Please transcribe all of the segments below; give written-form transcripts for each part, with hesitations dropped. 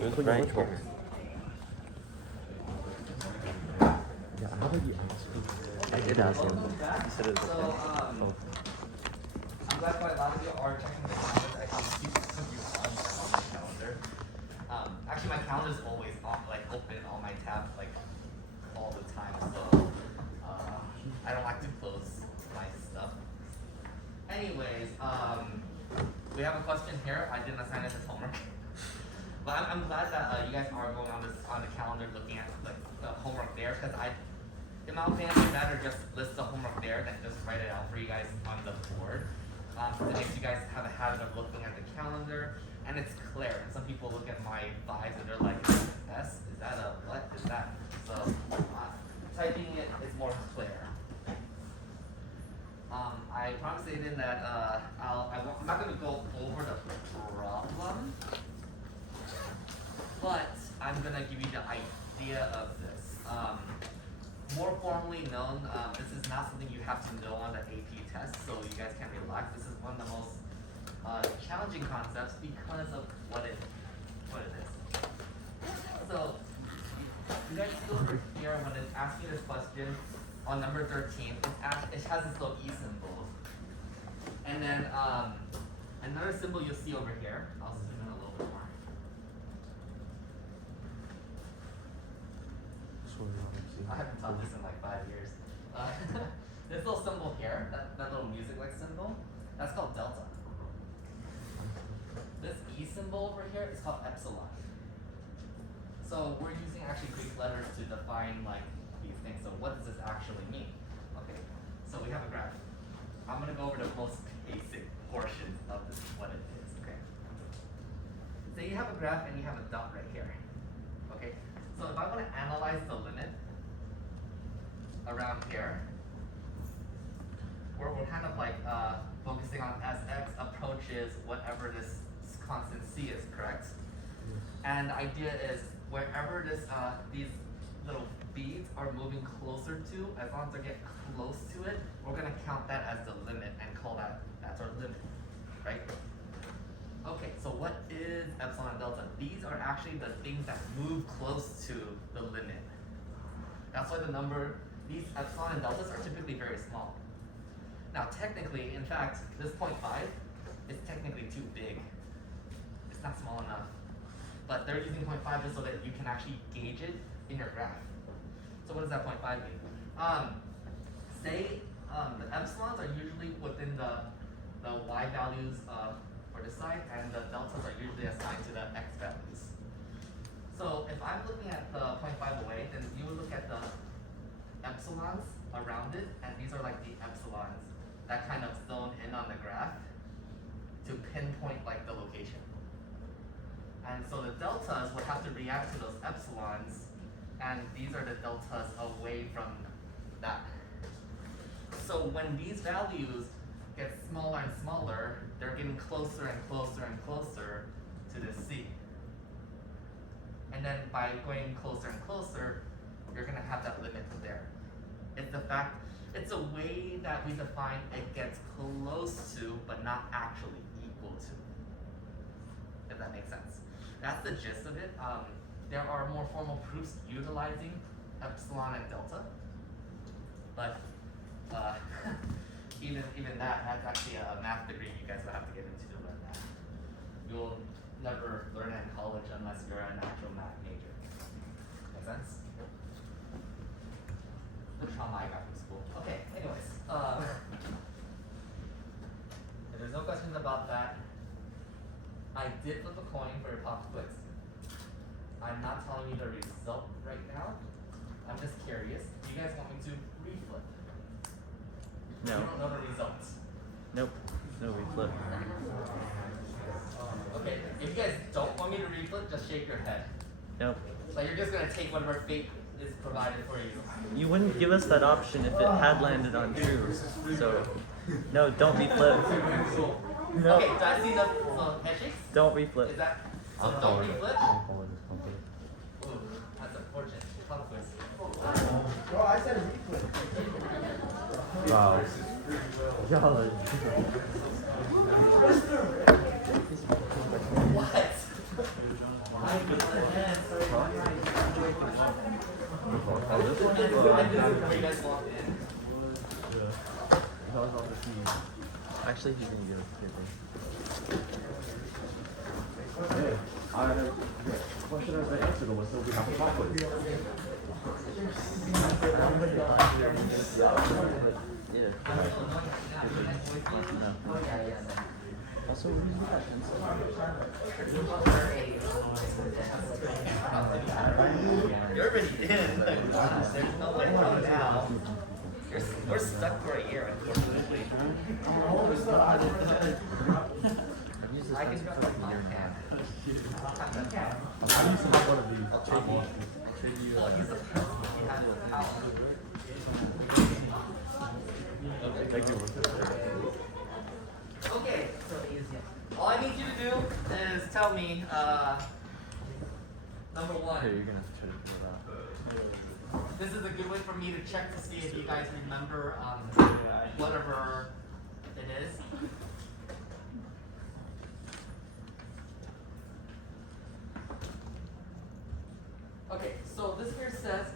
It was bright. Yeah, how about you ask him? I did ask him. He said it was okay. Oh. I'm glad quite a lot of you are checking the calendar. I can see some of you on the calendar. Actually, my calendar is always on, like open on my tab, like all the time. So I don't like to close my stuff. Anyways, we have a question here. I didn't assign it as homework, but I'm glad that you guys are going on the calendar, looking at like the homework there, because in my opinion, I'd rather just list the homework there than just write it out for you guys on the board. It makes you guys have a habit of looking at the calendar, and it's clear. And some people look at my vibes and they're like, S? Is that a what? Is that? So typing it is more clear. I promised Aiden that I'm not going to go over the problem, but I'm going to give you the idea of this. More formally known, this is not something you have to know on the AP test, so you guys can relax. This is one of the most challenging concepts because of what it is. So, you guys see over here when it's asking this question on number 13, it has this little E symbol. And then another symbol you'll see over here. I'll zoom in a little bit more. I haven't taught this in like 5 years. This little symbol here, that little music-like symbol, that's called delta. This E symbol over here is called epsilon. So we're using actually Greek letters to define like these things. So what does this actually mean? Okay, so we have a graph. I'm gonna go over the most basic portions of this, what it is, okay? So you have a graph and you have a dot right here, okay? So if I want to analyze the limit around here, we're kind of like focusing on as x approaches whatever this constant c is, correct? And the idea is wherever these little beads are moving closer to, as long as they get close to it, we're going to count that as the limit and call that's our limit, right? Okay, so what is epsilon and delta? These are actually the things that move close to the limit. That's why these epsilon and deltas are typically very small. Now technically, in fact, this 0.5 is technically too big. It's not small enough. But they're using 0.5 just so that you can actually gauge it in your graph. So what does that 0.5 mean? Say the epsilons are usually within the y values for this side, and the deltas are usually assigned to the x values. So if I'm looking at the 0.5 away, then you would look at the epsilons around it, and these are like the epsilons that kind of zone in on the graph to pinpoint like the location. And so the deltas would have to react to those epsilons, and these are the deltas away from that. So when these values get smaller and smaller, they're getting closer and closer and closer to the C. And then by going closer and closer, you're gonna have that limit there. It's a way that we define it gets close to, but not actually equal to. If that makes sense. That's the gist of it. There are more formal proofs utilizing epsilon and delta, but even that's actually a math degree you guys will have to get into to learn that. You'll never learn it in college unless you're an actual math major. Make sense? The trauma I got from school. Okay, anyways. If there's no questions about that, I did flip a coin for your pop quiz. I'm not telling you the result right now. I'm just curious. Do you guys want me to reflip? No. You don't know the results. Nope. No reflip. Okay, if you guys don't want me to reflip, just shake your head. Nope. Like you're just gonna take whatever fate is provided for you. You wouldn't give us that option if it had landed on true. So, no, don't reflip. No. Okay, do I see the head shakes? Don't reflip. Is that so? Don't reflip. Ooh, that's unfortunate. Pop quiz. Bro, I said reflip. Wow. Y'all are... What? Where you guys walked in. Actually, he's gonna give it to me. Hey, question has been answered almost, so we have to talk with it. Yeah. Also, we're using that pencil. You're already in. There's no way out now. We're stuck for a year, unfortunately. I've used this I can pencil for like a year now. I'm using one of these. I'll trade you. I'll trade you. Well, he's a he has a house. Thank you. Okay, so easy. All I need you to do is tell me, number one. Here, you're gonna have to try to figure it out. This is a good way for me to check to see if you guys remember whatever it is. Okay, so this here says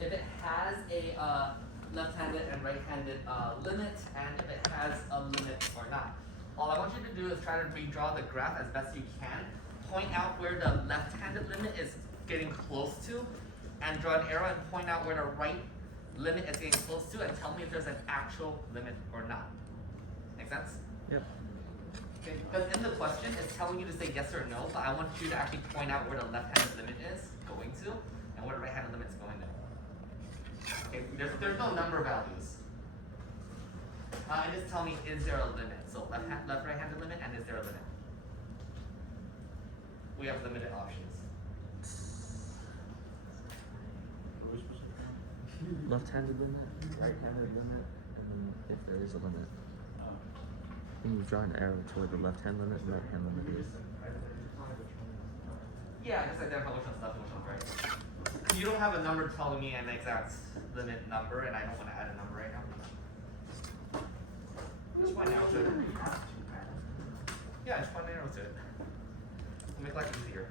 if it has a left-handed and right-handed limit, and if it has a limit or not. All I want you to do is try to redraw the graph as best you can. Point out where the left-handed limit is getting close to, and draw an arrow and point out where the right limit is getting close to, and tell me if there's an actual limit or not. Make sense? Yep. Okay, because in the question it's telling you to say yes or no, but I want you to actually point out where the left-handed limit is going to, and where the right-handed limit is going to. Okay, there's no number values. And just tell me, is there a limit? So left right-handed limit, and is there a limit? We have limited options. Left-handed limit, right-handed limit, and then if there is a limit. Then you draw an arrow to where the left-hand limit and right-hand limit is. Yeah, just identify which one's left and which one's right. You don't have a number telling me an exact limit number, and I don't want to add a number right now. Just point an arrow to it. Yeah, just point an arrow to it. Make life easier.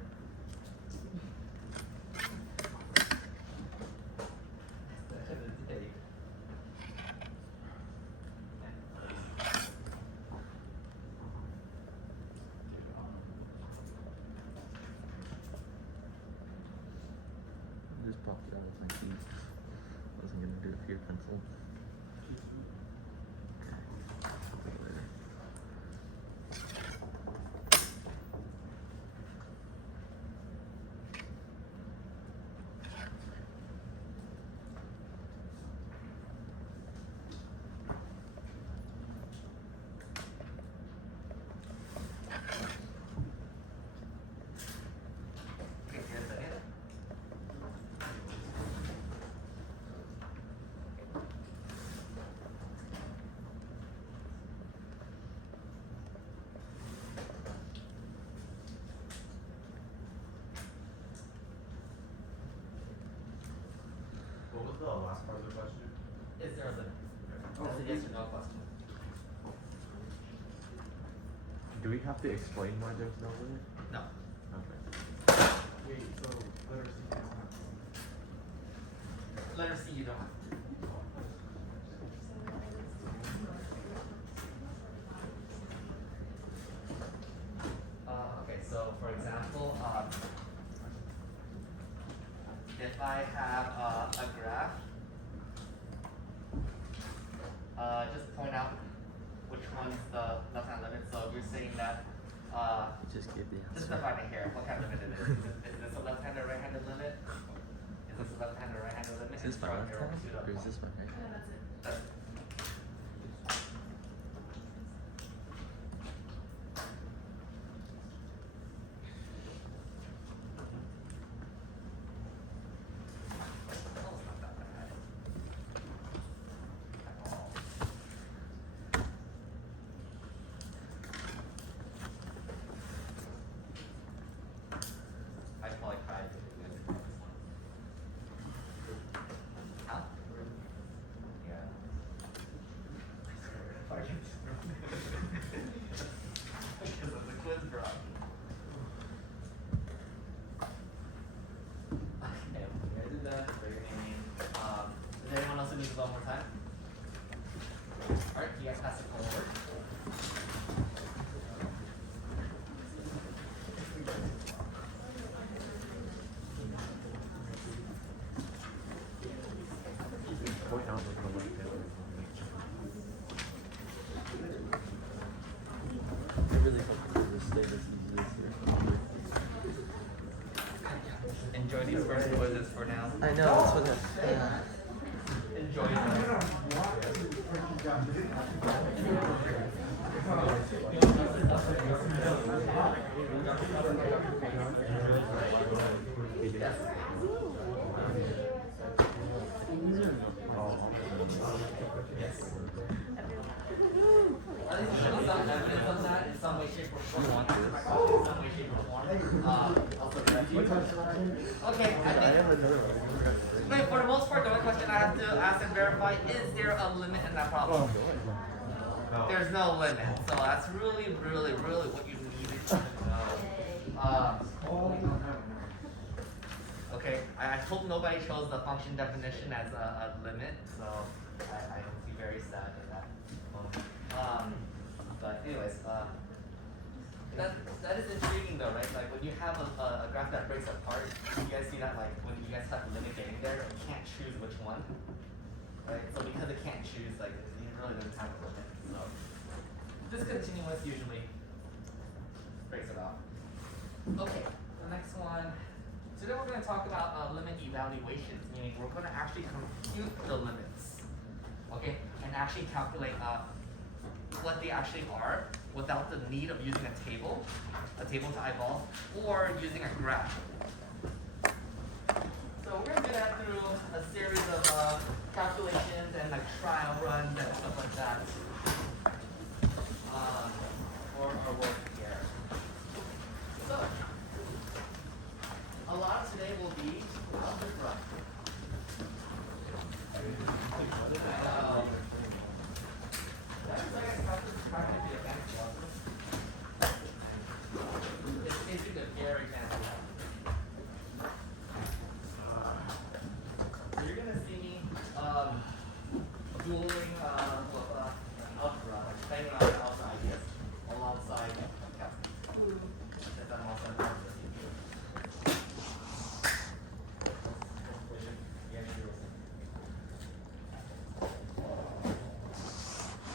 I just popped it out with my teeth. I wasn't gonna do it for your pencil. Okay, here's the hit. What was the last part of the question? Is there a limit? That's a yes or no question. Do we have to explain why there's no limit? No. Okay. Wait, so letter C is not. Letter C, you don't have to. Okay, so for example, if I have a graph, just point out which one's the left-hand limit. So you're saying that You just gave the this is answer. defined here. What kind of limit it is? Is this a left-handed or right-handed limit? Is this a left-handed or right-handed limit? Is this my Draw an left arrow hand to the or is this my right? That's- Oh, it's not that bad. At all. I'd probably cry if it was this one. Huh? Yeah. first quizzes for now. I know, that's what Enjoy them. Yes. At least show some evidence of that in some way, shape, or form. You want this? In some way, shape, or form. Also that to you. Okay, I think. Wait, for the most part, the only question I have to ask and verify is there a limit in that problem? There's no limit, so that's really what you needed to know. Okay, I hope nobody chose the function definition as a limit, so I don't be very sad at that moment. But anyways, that is intriguing though, right? Like when you have a graph that breaks apart, you guys see that like when you guys have the limit getting there, it can't choose which one, right? So because it can't choose, like it really doesn't have a limit. So discontinuous usually breaks it off. Okay, the next one. Today we're going to talk about limit evaluations, meaning we're going to actually compute the limits, okay, and actually calculate what they actually are without the need of using a table to eyeball, or using a graph. So we're going to do that through a series of calculations and like trial runs and stuff like that for our work here. So a lot of today will be algebra. It's basically a very fancy algebra. So you're gonna see me dueling algebra, playing around with algebra ideas alongside calculus. Since I'm also an algebra teacher.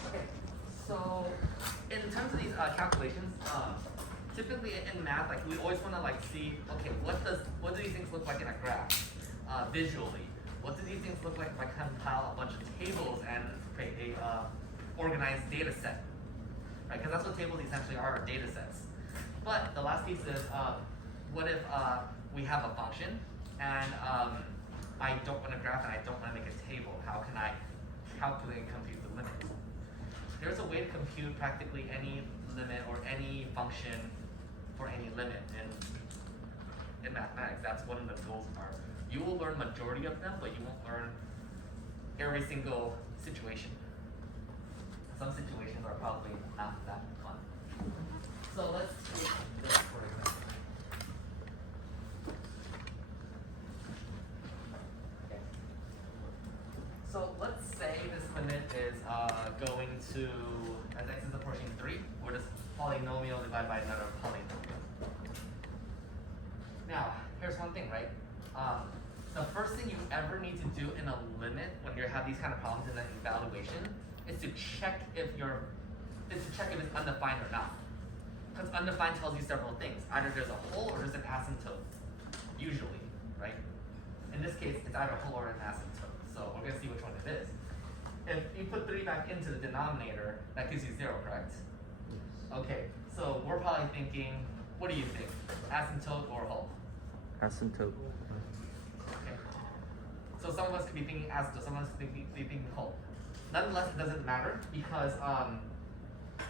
Okay, so in terms of these calculations, typically in math, like we always want to like see, okay, what do these things look like in a graph visually? What do these things look like if I compile a bunch of tables and create a organized data set? Right, because that's what tables essentially are data sets. But the last piece is, what if we have a function and I don't want to graph and I don't want to make a table? How can I calculate and compute the limit? There's a way to compute practically any limit or any function for any limit in mathematics. That's one of the goals are. You will learn majority of them, but you won't learn every single situation. Some situations are probably not that fun. So let's take this for example. Okay. So let's say this limit is going to, as x is approaching 3, where this polynomial divided by another polynomial. Now, here's one thing, right? The first thing you ever need to do in a limit when you have these kind of problems in an evaluation is to check if it's undefined or not. Because undefined tells you several things. Either there's a hole or there's an asymptote. Usually, right? In this case, it's either a hole or an asymptote. So we're gonna see which one it is. If you put 3 back into the denominator, that gives you 0, correct? Okay, so we're probably thinking, what do you think? Asymptote or hole? asymptote. Okay. So some of us could be thinking asymptote, some of us could be thinking hole. Nonetheless, it doesn't matter because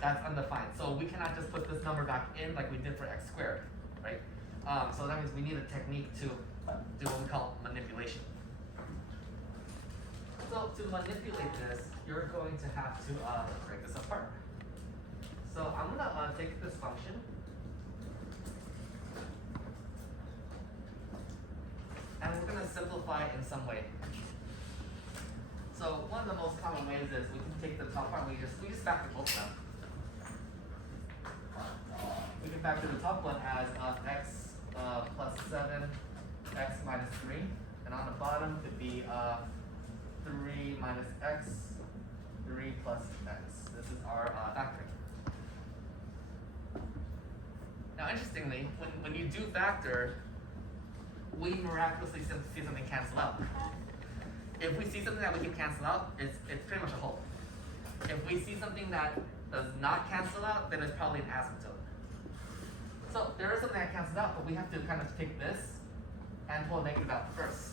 that's undefined. So we cannot just put this number back in like we did for x squared, right? So that means we need a technique to do what we call manipulation. So to manipulate this, you're going to have to break this apart. So I'm gonna take this function. And we're going to simplify it in some way. So one of the most common ways is we can take the top part and we just factor both of them. We can factor the top one as x plus 7, x minus 3. And on the bottom could be 3 minus x, 3 plus x. This is our factoring. Now interestingly, when you do factor, we miraculously see something cancel out. If we see something that we can cancel out, it's pretty much a whole. If we see something that does not cancel out, then it's probably an asymptote. So there is something that cancels out, but we have to kind of take this and pull a negative out first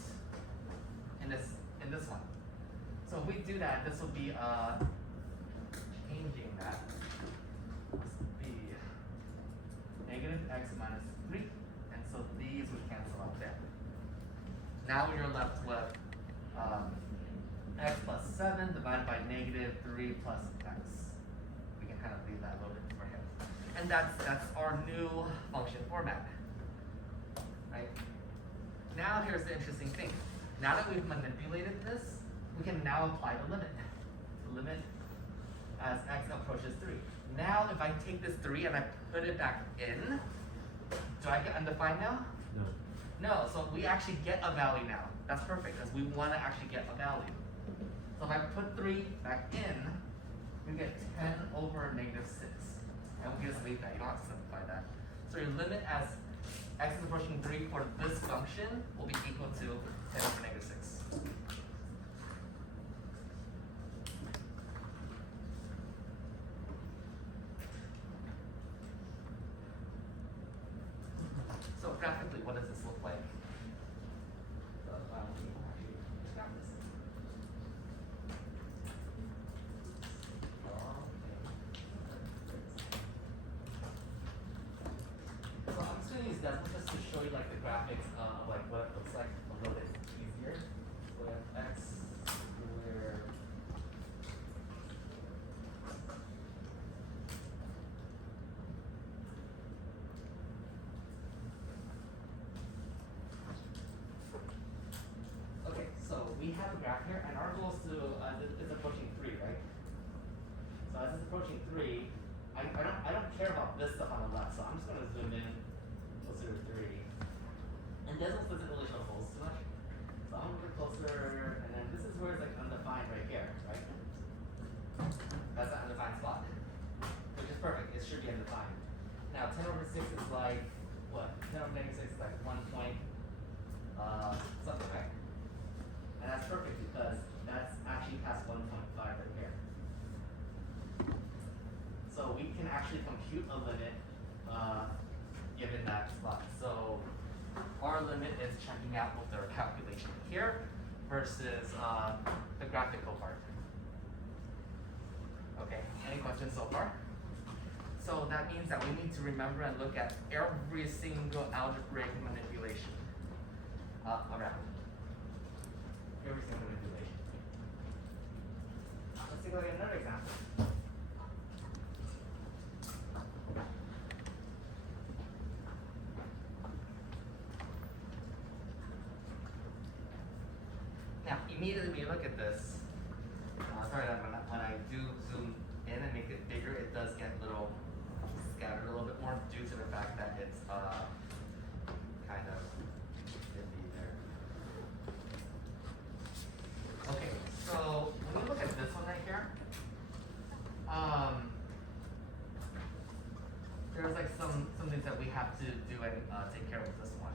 in this one. So if we do that, this will be changing that. This will be negative x minus 3, and so these would cancel out there. Now you're left with x plus 7 divided by negative 3 plus x. We can kind of leave that a little bit for him. And that's our new function format. Right? Now here's the interesting thing. Now that we've manipulated this, we can now apply the limit. The limit as x approaches 3. Now if I take this 3 and I put it back in, do I get undefined now? No. No, so we actually get a value now. That's perfect, because we want to actually get a value. So if I put 3 back in, we get 10 over negative 6. And we can just leave that, you don't have to simplify that. So your limit as x is approaching 3 for this function will be equal to 10 over negative 6. So graphically, what does this look like? Graph this. So I'm just gonna use Desmos just to show you like the graphics of like what it looks like a little bit easier. So we have x squared. Okay, so we have a graph here, and our goal is to is approaching 3, right? So as it's approaching 3, I don't care about this stuff on the left, so I'm just gonna zoom in closer to 3. And Desmos doesn't really show holes too much. So I'm gonna get closer, and then this is where it's like undefined right here, right? That's the undefined spot. Which is perfect, it should be undefined. Now 10 over 6 is like what? 10 over negative 6 is like 1 point something, right? And that's perfect because that's actually past 1.5 right here. So we can actually compute a limit given that spot. So our limit is checking out with our calculation here versus the graphical part. Okay, any questions so far? So that means that we need to remember and look at every single algebraic manipulation around. Every single manipulation. Let's take a look at another example. Now, immediately when you look at this, sorry that when I do zoom in and make it bigger, it does get a little scattered a little bit more due to the fact that it's kind of busy there. Okay, so when we look at this one right here, there's like some things that we have to do and take care of with this one.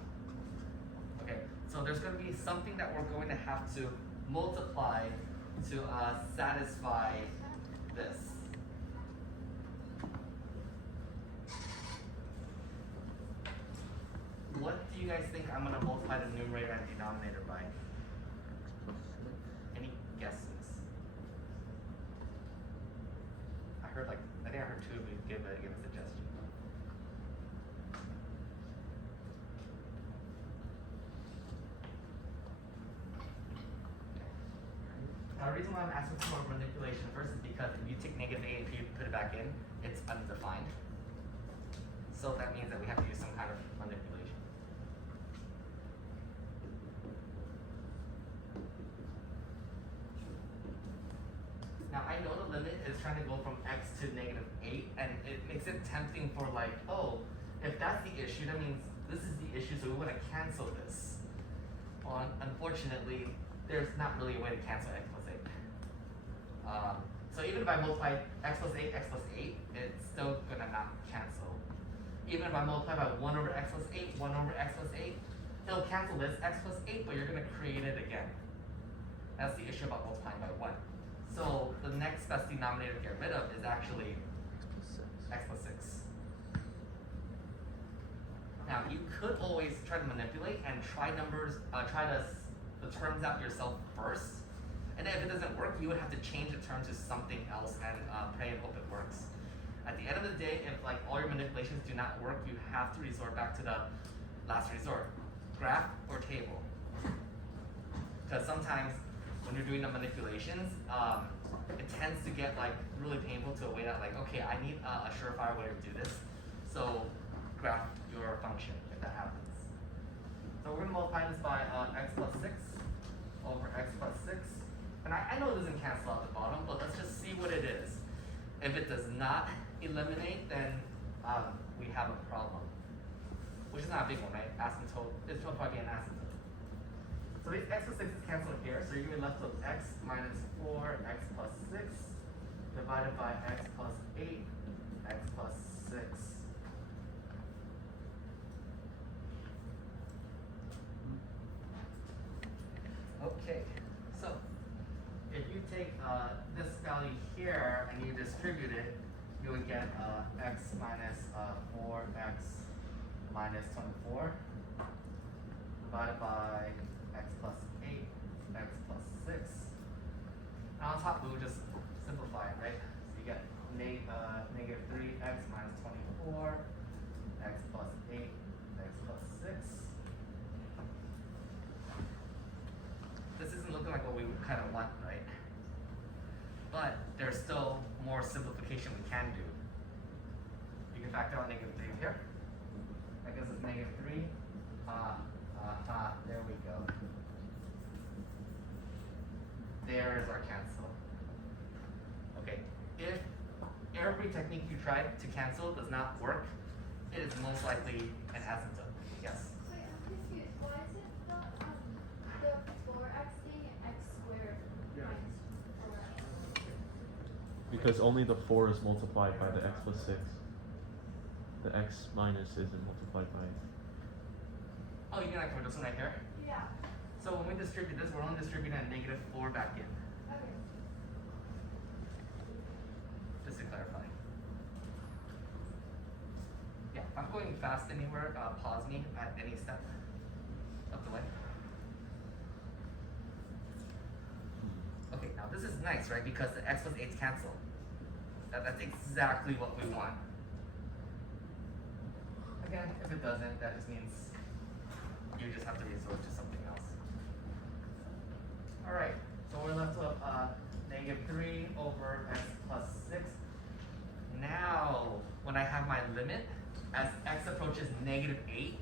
Okay, so there's going to be something that we're going to have to multiply to satisfy this. What do you guys think I'm going to multiply the numerator and denominator by? Any guesses? I think I heard 2 of you give a suggestion. Now the reason why I'm asking for manipulation first is because if you take negative a and put it back in, it's undefined. So that means that we have to use some kind of manipulation. Now I know the limit is trying to go from x to negative 8, and it makes it tempting for like, oh, if that's the issue, that means this is the issue, so we want to cancel this. Unfortunately, there's not really a way to cancel x plus 8. So even if I multiply x plus 8, it's still gonna not cancel. Even if I multiply by 1 over x plus 8, 1 over x plus 8, it'll cancel this x plus 8, but you're going to create it again. That's the issue about multiplying by 1. So the next best denominator to get rid of is actually x plus 6. Now you could always try to manipulate and try the terms out yourself first. And then if it doesn't work, you would have to change the term to something else and pray and hope it works. At the end of the day, if like all your manipulations do not work, you have to resort back to the last resort, graph or table. Because sometimes when you're doing the manipulations, it tends to get like really painful to a way that like, okay, I need a surefire way to do this. So graph your function if that happens. So we're gonna multiply this by x plus 6 over x plus 6. And I know it doesn't cancel out the bottom, but let's just see what it is. If it does not eliminate, then we have a problem. Which is not a big one, right? Asymptote, it's will probably be an asymptote. So these x plus 6 is canceled here, so you're gonna be left with x minus 4, x plus 6, divided by x plus 8, x plus 6. Okay, so if you take this value here and you distribute it, you would get x minus 4x minus 24 divided by x plus 8, x plus 6. And on top, we would just simplify it, right? So you get negative 3x minus 24, x plus 8, x plus 6. This isn't looking like what we kind of want, right? But there's still more simplification we can do. You can factor out negative 3 here. That gives us negative 3. There we go. There is our cancel. Okay, if every technique you tried to cancel does not work, it is most likely an asymptote. Yes? Wait, I'm confused. Why is it the 4x thing x squared minus 4x? Because only the 4 is multiplied by the x plus 6. The x minus isn't multiplied by. Oh, you mean like for this one right here? Yeah. So when we distribute this, we're only distributing a negative 4 back in. Okay. Just to clarify. Yeah, if I'm going fast anywhere, pause me at any step of the way. Okay, now this is nice, right? Because the x plus 8's cancel. That's exactly what we want. Again, if it doesn't, that just means you just have to resort to something else. Alright, so we're left with negative 3 over x plus 6. Now, when I have my limit, as x approaches negative 8,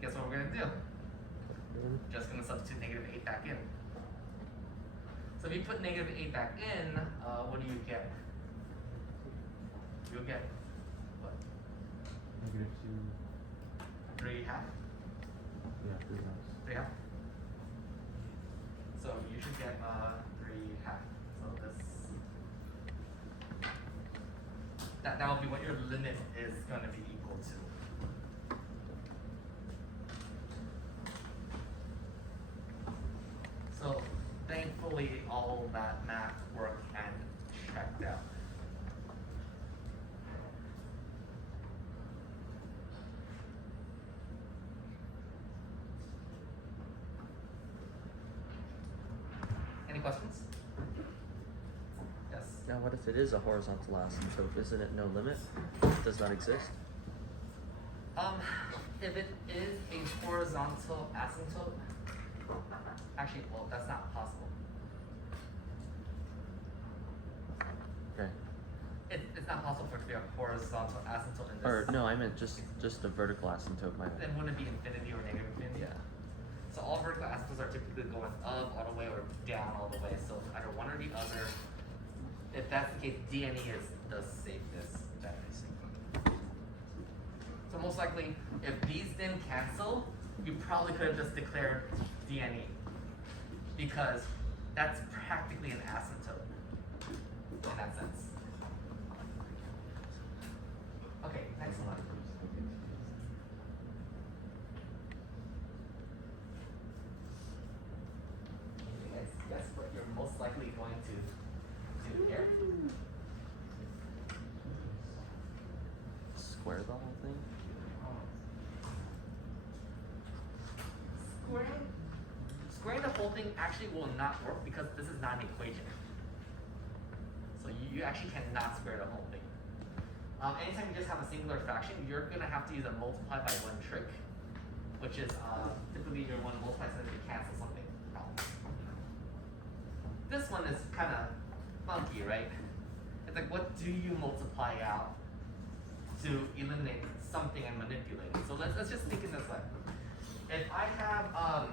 guess what we're going to do? Just going to substitute negative 8 back in. So if you put negative 8 back in, what do you get? You'll get what? Negative 3 half? 2. Yeah, 3 halves. 3 half? So you should get 3 half. So this that will be what your limit is going to be equal to. So thankfully all that math worked and checked out. Any questions? Yes. Now, what if it is a horizontal asymptote? Isn't it no limit? It does not exist? If it is a horizontal asymptote, actually, well, that's not possible. Okay. It's not possible for it to be a horizontal asymptote in this. Or, no, I meant just a vertical asymptote. Then wouldn't it be infinity or negative infinity? Yeah. So all vertical asymptotes are typically going up all the way or down all the way. So either one or the other. If that's the case, DNE is the safest bet. So most likely, if these didn't cancel, you probably could have just declared DNE. Because that's practically an asymptote in that sense. Okay, next one. simply going to do here. Square the whole thing? Squaring the whole thing actually will not work because this is not an equation. So you actually cannot square the whole thing. Anytime you just have a singular fraction, you're gonna have to use a multiply by one trick, which is typically your one multiply something to cancel something out. This one is kind of funky, right? It's like, what do you multiply out to eliminate something and manipulate it? So let's just think it this way. If I have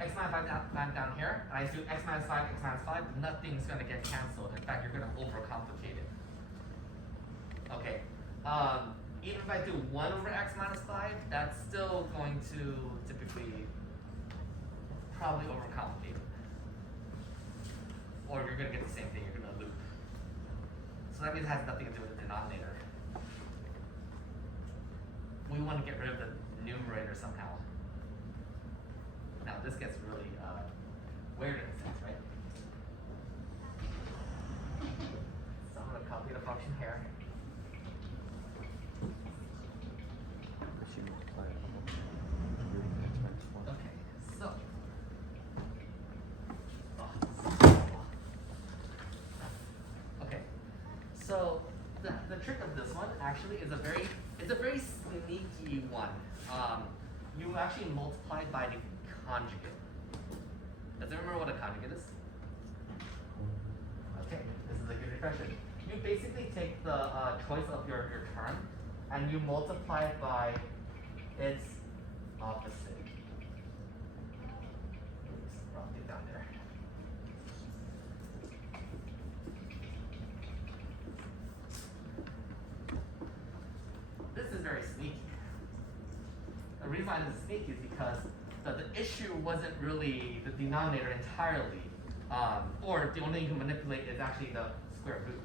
x minus 5 down here, and I do x minus 5, nothing's gonna get canceled. In fact, you're gonna overcomplicate it. Okay. Even if I do 1 over x minus 5, that's still going to typically probably overcomplicate it. Or you're gonna get the same thing, you're gonna loop. So that means it has nothing to do with the denominator. We want to get rid of the numerator somehow. Now this gets really weird in a sense, right? So I'm going to copy the function here. Okay, so. Okay, so the trick of this one actually is it's a very sneaky one. You actually multiply by the conjugate. Does anyone remember what a conjugate is? Okay, this is a good refresher. You basically take the choice of your term and you multiply it by its opposite. Oops, wrong thing down there. This is very sneaky. The reason why this is sneaky is because the issue wasn't really the denominator entirely, or the only thing you can manipulate is actually the square root.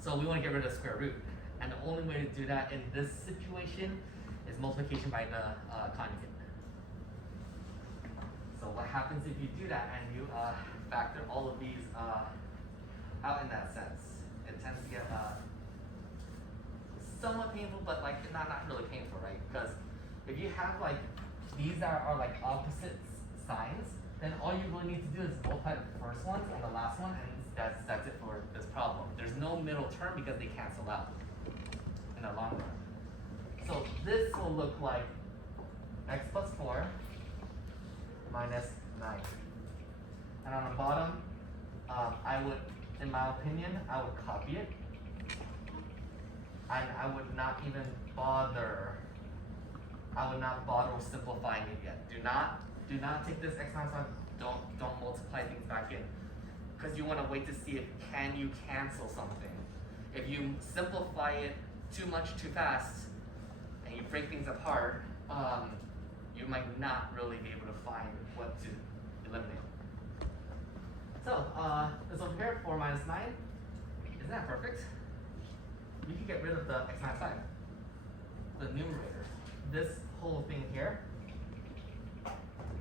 So we want to get rid of the square root, and the only way to do that in this situation is multiplication by the conjugate. So what happens if you do that and you factor all of these out in that sense? It tends to get somewhat painful, but like not really painful, right? Because if you have like these are like opposite signs, then all you really need to do is multiply the first one and the last one, and that's it for this problem. There's no middle term because they cancel out in the long run. So this will look like x plus 4 minus 9. And on the bottom, I would, in my opinion, I would copy it. And I would not even bother. I would not bother simplifying it yet. Do not take this x minus 1. Don't multiply things back in, because you want to wait to see if can you cancel something. If you simplify it too much too fast, and you break things apart, you might not really be able to find what to eliminate. So this over here, 4 minus 9. Isn't that perfect? You can get rid of the x minus 5, the numerator. This whole thing here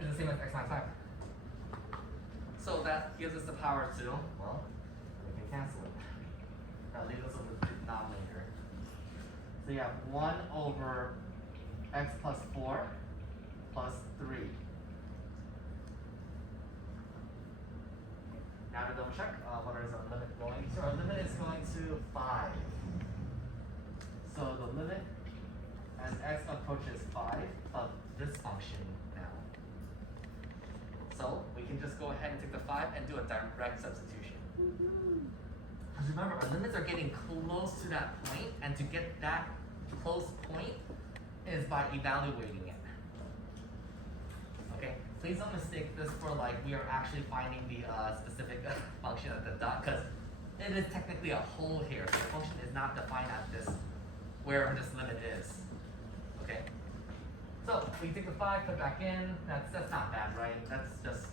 is the same as x minus 5. So that gives us the power to, well, we can cancel it. That leaves us with the denominator. So you have 1 over x plus 4 plus 3. Now to double check, what is our limit going to? Our limit is going to 5. So the limit as x approaches 5 of this function now. So we can just go ahead and take the 5 and do a direct substitution. Because remember, our limits are getting close to that point, and to get that close point is by evaluating it. Okay, please don't mistake this for like we are actually finding the specific function at the dot, because it is technically a hole here. So the function is not defined at this, wherever this limit is. Okay, so we take the 5, put back in. That's not bad, right? That's just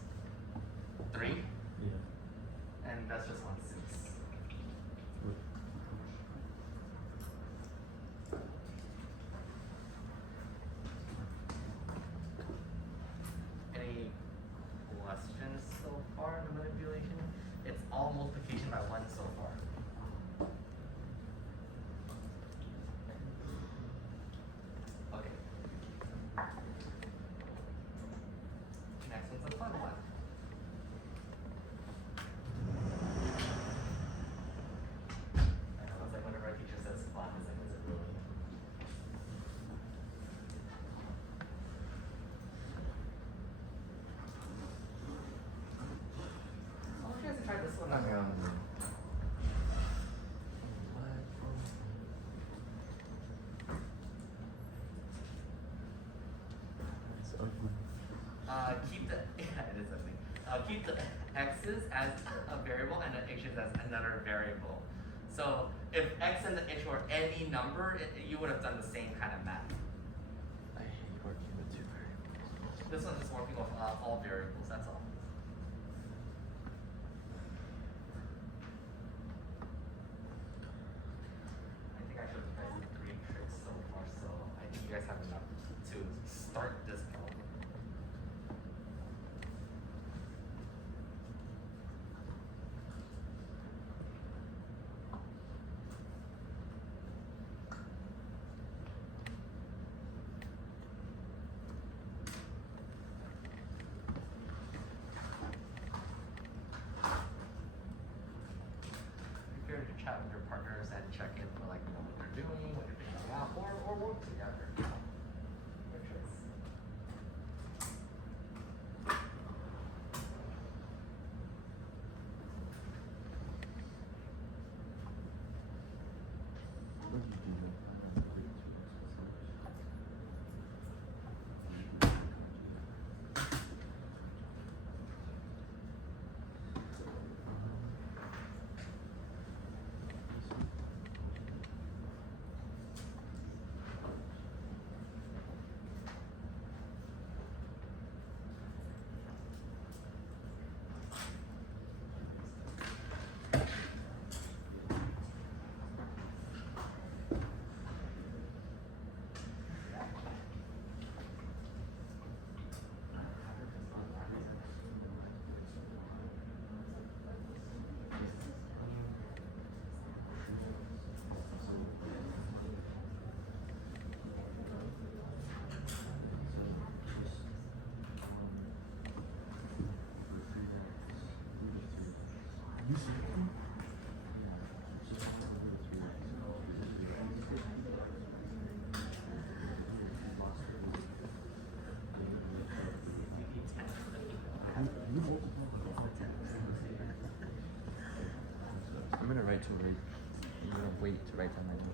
3, Yeah. and that's just 1/6. Any questions so keep the yeah, it is something. Keep the x's as a variable and the h's as another variable. So if x and the h were any number, you would have done the same kind of math. I hate working with two variables. This one's just working with all variables. That's all. I think I showed you guys the 3 tricks so far, so I think you guys have enough to start this problem. Be fair to chat with your partners and check in for like what they're doing, what you're figuring out, or work together. Your choice. What did you do? I'm gonna write to read. I'm gonna wait to write down my note.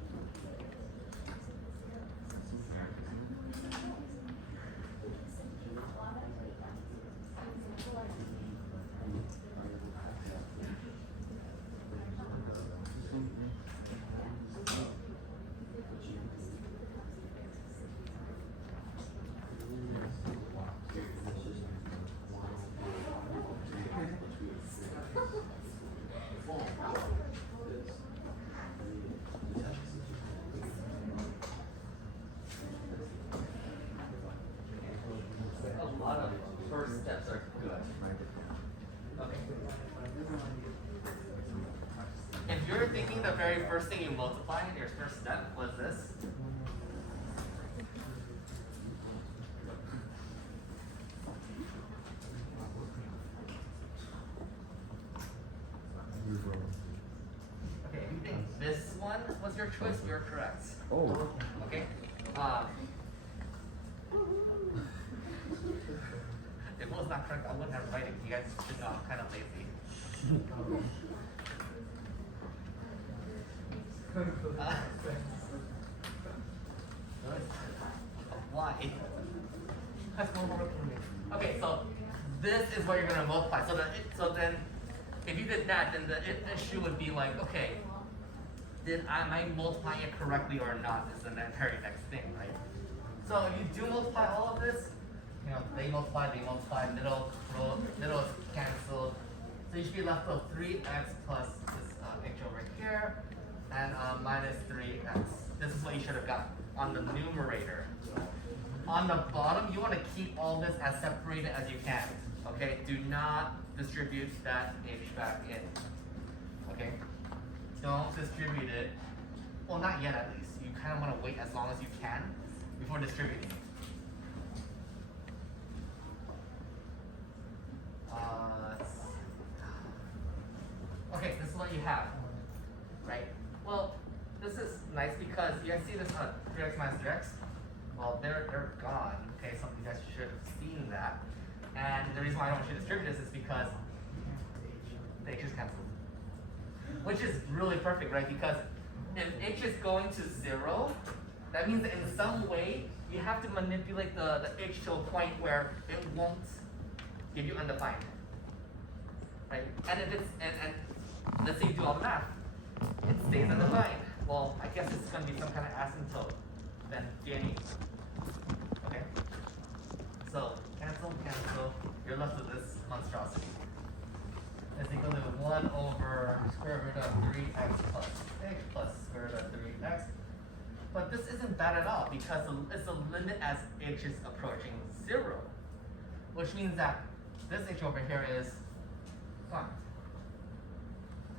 A lot of first steps are good. Okay. If you're thinking the very first thing you multiply, your first step was this. Okay, if you think this one was your choice, you're correct. Oh. Okay? If it was not correct, I wouldn't have written it. You guys should know I'm kind of lazy. Why? That's more work for me. Okay, so this is what you're gonna multiply. So then, if you did that, then the issue would be like, okay, am I multiplying it correctly or not? Is the very next thing, right? So if you do multiply all of this, you know, they multiply, middle is canceled. So you should be left with 3x plus this h over here, and minus 3x. This is what you should have got on the numerator. On the bottom, you want to keep all this as separated as you can. Okay, do not distribute that h back in. Okay, don't distribute it. Well, not yet at least. You kind of want to wait as long as you can before distributing it. Okay, this is what you have, right? Well, this is nice because you guys see this 3x minus 3x? Well, they're gone. Okay, some of you guys should have seen that. And the reason why I don't want you to distribute this is because the h is canceled. Which is really perfect, right? Because if h is going to 0, That means that in some way, you have to manipulate the h to a point where it won't give you undefined. Right? And if it's, and let's say you do all the math, it stays undefined. Well, I guess it's going to be some kind of asymptote then DNE. Okay? So, cancel, cancel. You're left with this monstrosity. Is equal to 1 over square root of 3x plus x plus square root of 3x. But this isn't bad at all because it's a limit as h is approaching 0. Which means that this h over here is fine.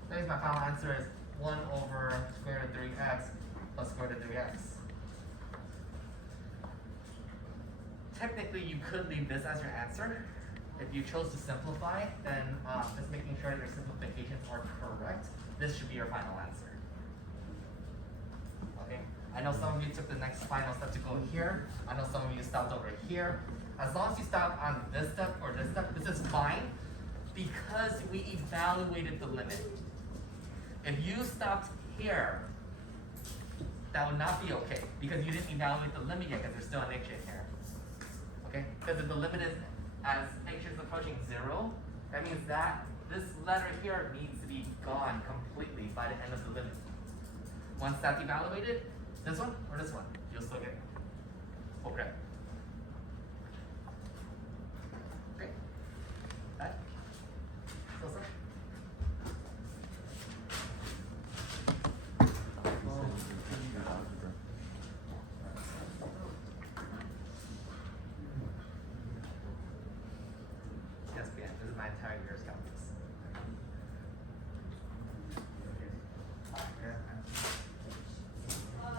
That means my final answer is 1 over square root of 3x plus square root of 3x. Technically, you could leave this as your answer. If you chose to simplify, then just making sure that your simplifications are correct, this should be your final answer. Okay? I know some of you took the next final step to go here. I know some of you stopped over here. As long as you stop on this step or this step, this is fine because we evaluated the limit. If you stopped here, that would not be okay because you didn't evaluate the limit yet because there's still an h in here. Okay? Because if the limit is as h is approaching 0, that means that this letter here needs to be gone completely by the end of the limit. Once that's evaluated, this one or this one, you'll still get full credit. Okay. That? Still stuck? Yes, Ben. This is my entire year's calculus.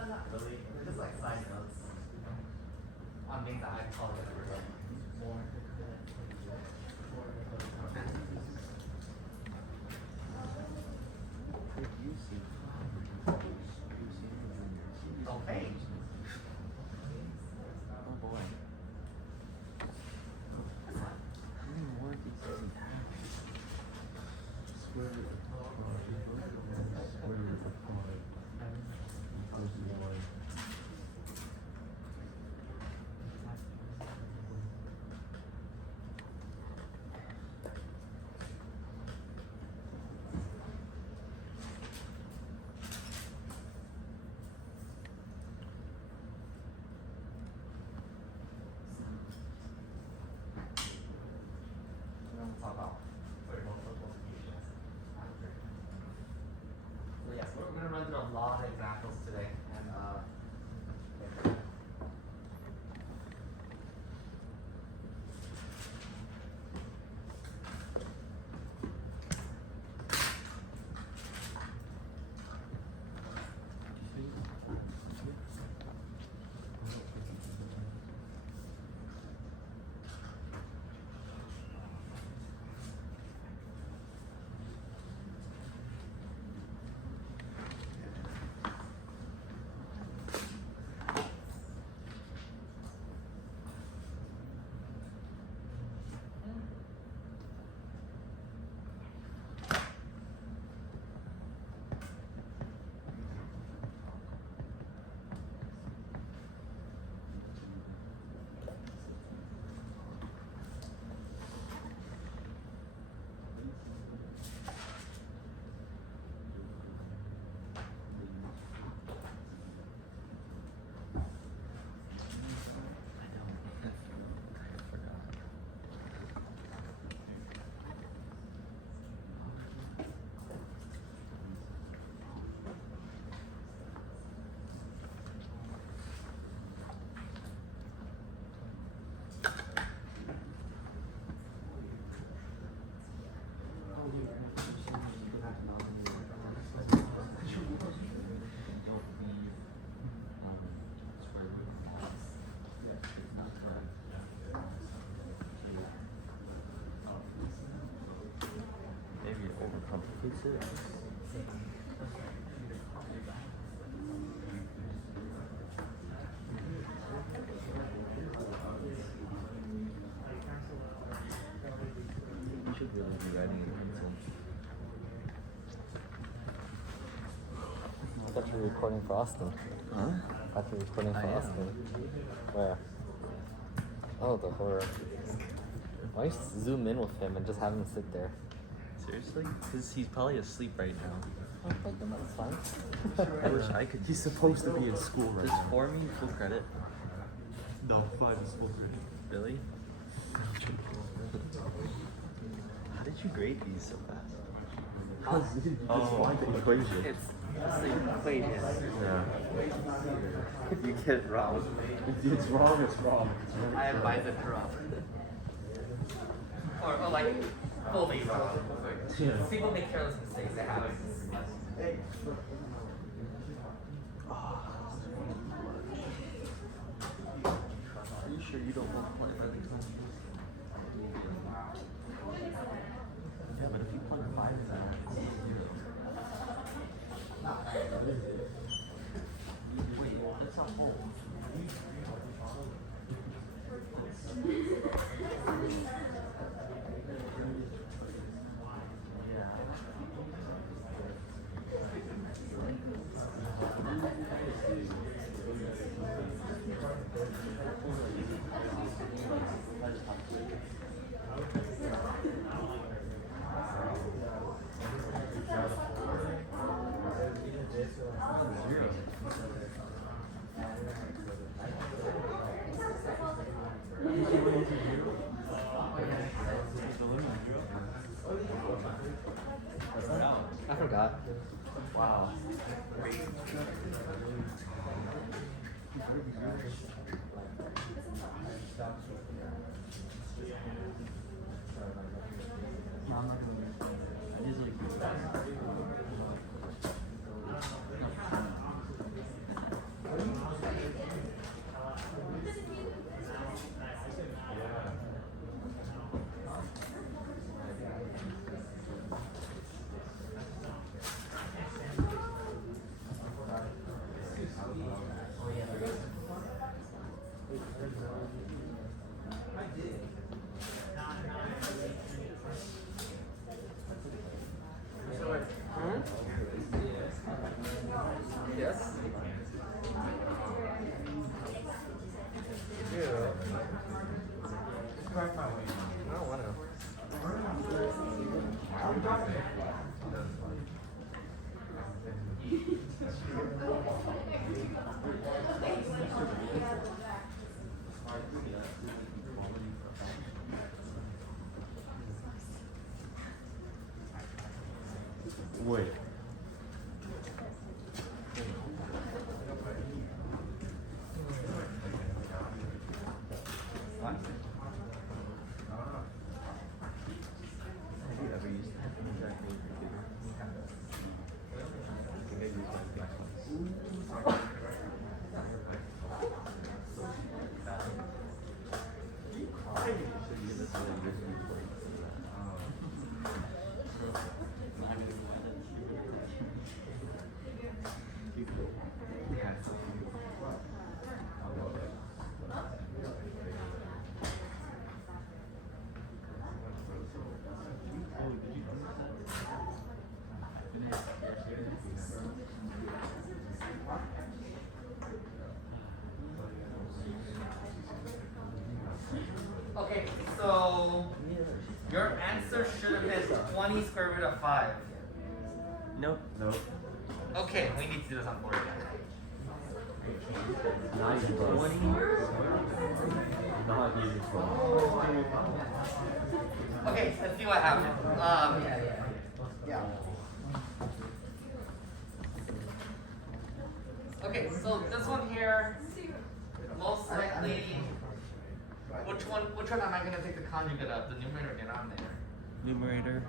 Not really. They're just like side notes on things that I call it. Okay. Oh boy. How many more of these does he have? Square root of 5. Square root of 5. Equals 1. We'll talk about variable multiplications after. So yes, we're going to run through a lot of examples today, and I forgot. Maybe it overcomplicates it. You should really be writing in pencil. I thought you were recording for Austin. Huh? I thought You're recording I for us, am. then. Where? Oh, the horror. Why don't you zoom in with him and just have him sit there? Seriously? Because he's probably asleep right now. Oh, but then that's fine. I wish I could. He's supposed to be in school right Does now. 4 mean full credit? No, 5 is full grade. Really? How did you grade these so fast? Huh? You just find the equation. It's the equation. Yeah. If you get it wrong. It's wrong, it's wrong. I advise it drop. Or like fully wrong. Yeah. People make careless mistakes. They have Are you sure you don't want point by the time? Yeah, but if you plug 5 in there. Wait, that's not whole. I forgot. wow. No, I'm not gonna. I usually keep that. Yes. I don't want to. Wait. Have you ever used that interactive computer? I think I used my Black Box. Okay, so your answer should have been 20 square root of 5. Nope. No. Okay, we need to do this on board again. 9 plus. 20. Not even 12. Okay, let's see what happened. Okay, so this one here, most likely, which one am I gonna take the conjugate of, the numerator or denominator? Numerator.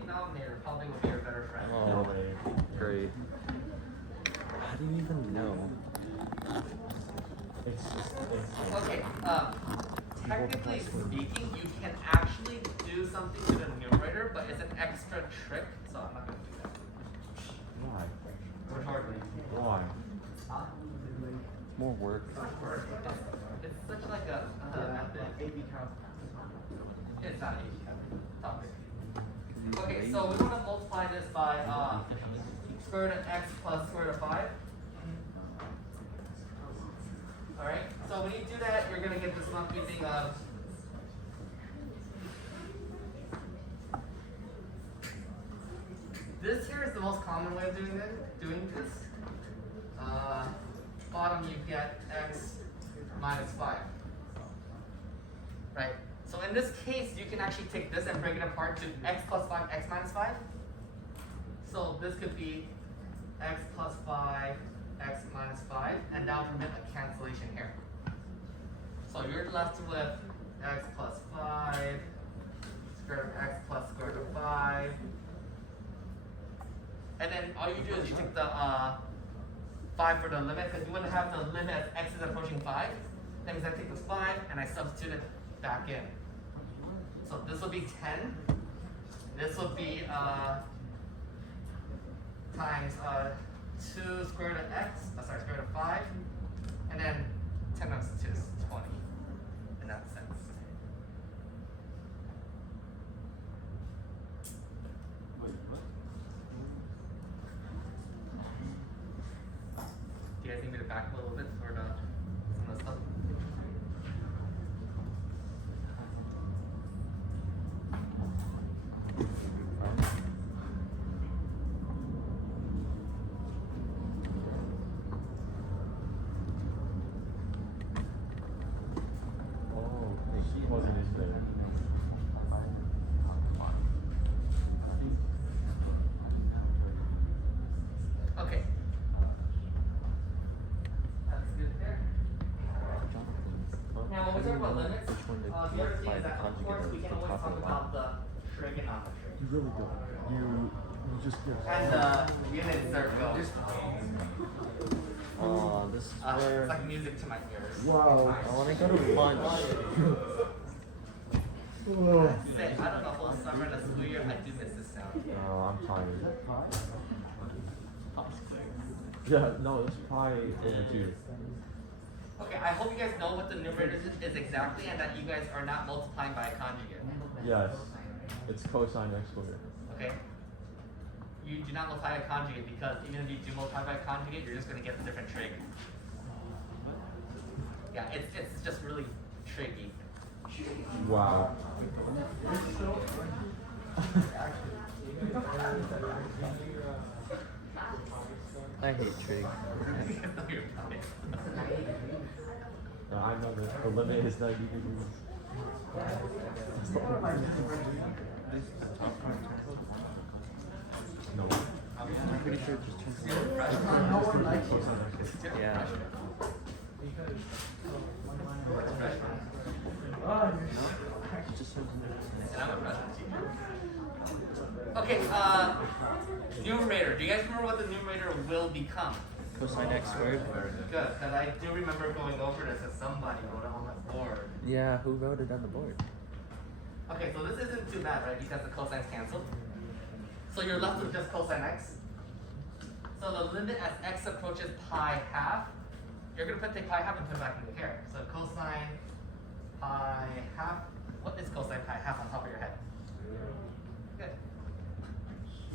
Denominator probably would be your better friend. Oh, great. How do you even know? It's just. Okay, technically speaking, you can actually do something to the numerator, but it's an extra trick, so I'm not gonna do that. Why? Rhetorically. Why? More work. It's such like a method. It's not AP topic. Okay, so we want to multiply this by square root of x plus square root of 5. Alright, so when you do that, you're gonna get this funky thing of this here is the most common way of doing this. Bottom you get x minus 5. Right? So in this case, you can actually take this and break it apart to x plus 5, x minus 5. So this could be x plus 5, x minus 5, and now permit a cancellation here. So you're left with x plus 5, square root of x plus square root of 5. And then all you do is you take the 5 for the limit, because you want to have the limit as x is approaching 5. That means I take this 5 and I substitute it back in. So this will be 10. This will be times 2 square root of x, square root of 5. And then 10 times 2 is 20 in that sense. Do you guys need me to back up a little bit for some of the stuff? Oh, he wasn't in there. Okay. That's good there. Now, when we talk about limits, Which one did the other thing multiply is the that, of conjugate course, of we can the always top talk and about bottom? the trigonometry. You really don't. You just get. And the unit circle. This is It's where like music to my ears. Wow. I want to go to lunch. Say, out of the whole summer and the school year, I do miss this sound. Oh, I'm tired. Yeah, no, it's pi over 2. Okay, I hope you guys know what the numerator is exactly and that you guys are not multiplying by a conjugate. Yes. It's cosine x squared. Okay? You do not multiply a conjugate because even if you do multiply by a conjugate, you're just going to get a different trig. Yeah, it's just really tricky. Wow. I hate trig. I know that the limit is 90 degrees. No. I'm pretty sure it just turns Yeah. It just turns And I'm a freshman teacher. Okay, numerator. Do you guys remember what the numerator will become? cosine x squared. Good, because I do remember going over this as somebody wrote it on the board. Yeah, who wrote it on the board? Okay, so this isn't too bad, right? Because the cosines canceled. So you're left with just cosine x. So the limit as x approaches pi half, you're going to take pi half and put it back into here. So cosine pi half. What is cosine pi half on top of your head? Good.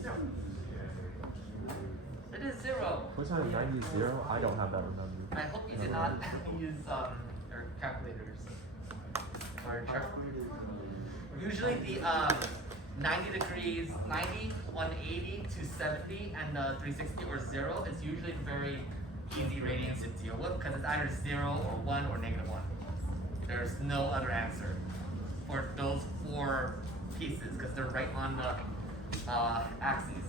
0. It is 0. Cosine of 90 is 0? I don't have that remembered. I hope you did not use your calculators or chart. Usually the 90 degrees, 90, 180, 270, and 360 or 0 is usually very easy radians to deal with because it's either 0 or 1 or negative 1. There's no other answer for those 4 pieces because they're right on the axes.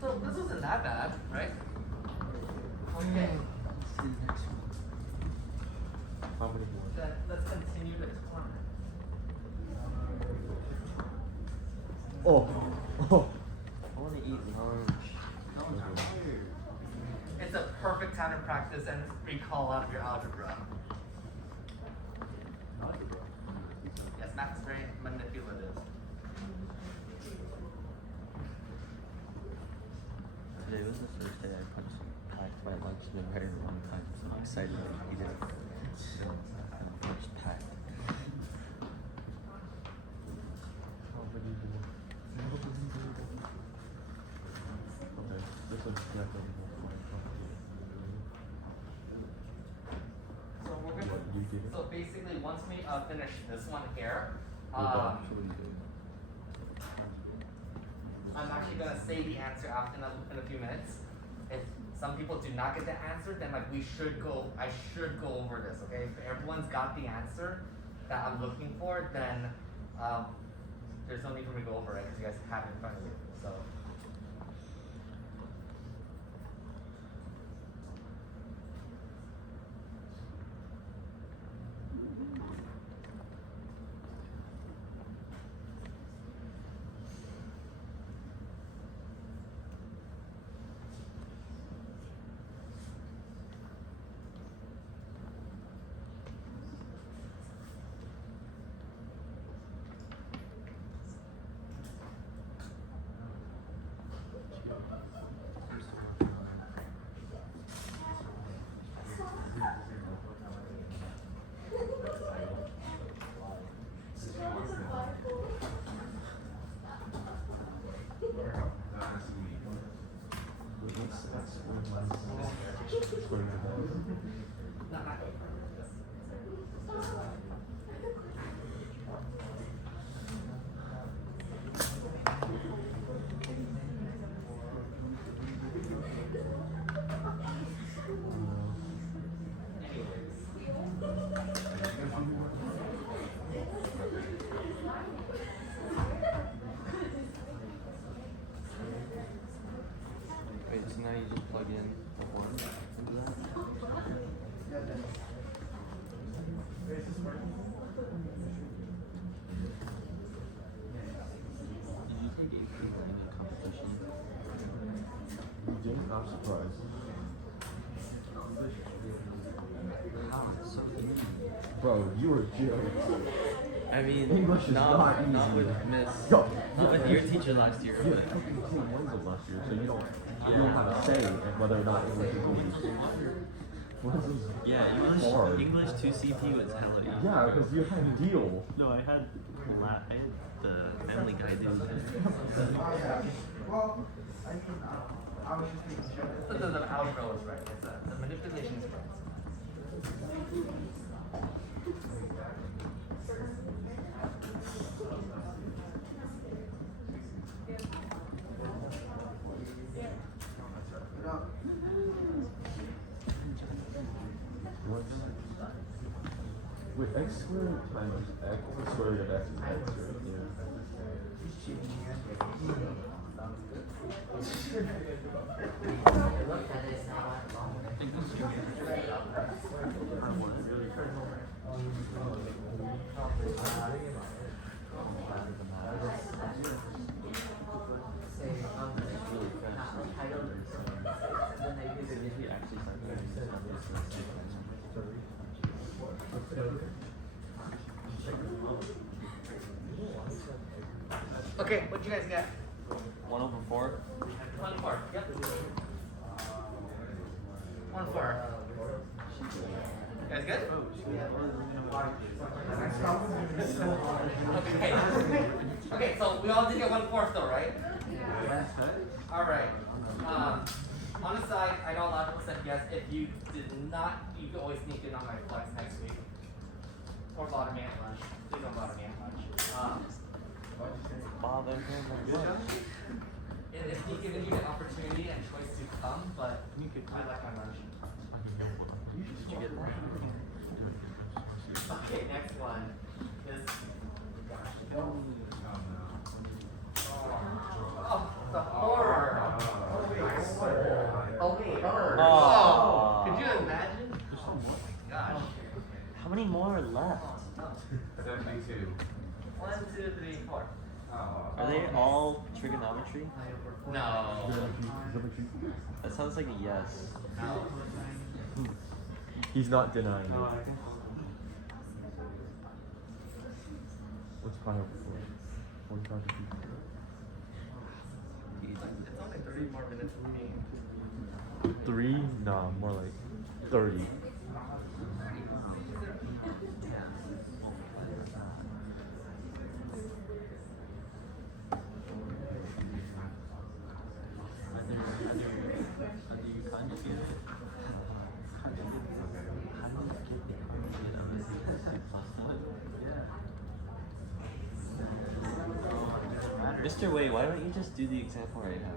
So this wasn't that bad, right? Okay. How many more? Let's continue to climb. Oh. Oh. I want to eat lunch. It's a perfect time to practice and recall out of your algebra. Yes, math is very manipulative. Today was the first day I packed my lunch in a very long time, so I'm excited to eat it. Lunch packed. How many more? Okay, this one's definitely more fun. did it. So basically, once we finish this one here, We'll actually do it. I'm actually gonna say the answer after in a few minutes. If some people do not get the answer, then like I should go over this, okay? If everyone's got the answer that I'm looking for, then there's no need for me to go over it because you guys have it in front of you. So. Wait, so now you just plug in the one into that? Did you take AP in any competition? You didn't? I'm surprised. How? It's so easy. Bro, you were a joke. I mean, English is not easy. with Miss, Yo, not with your teacher last year. You but- had fucking team wins it last year, so you don't have a say in whether or not English is easy. What is this? Yeah, Hard. English 2CP was hella easy. Yeah, because you had deal. No, I had the Family Guy dude. Well, I can, I was just making sure. The algebra is right. It's the manipulation is right. Wait, x squared times x, the square root of x is x, right? Okay, what'd you guys get? 1/4? 1/4. Yep. 1/4. You guys good? Okay. Okay, so we all did get 1/4 though, right? All right. On the side, I know a lot of people said yes. If you did not, you can always sneak in on my flex next week. Or bother me at lunch. Please don't bother me at lunch. Bother him or what? If he given you the opportunity and choice to come, but I like my lunch. Did you get that? Okay, next one is. Oh, the horror. Oh, wait. Oh. Could you imagine? Oh my gosh. How many more are left? 72. 1, 2, 3, 4. Are they all trigonometry? No. That sounds like a yes. No. He's not denying it. What's pi over 4? 45 to 50. It's only 30 more minutes for me. 3? Nah, more like 30. Mr. Wei, why don't you just do the example right now?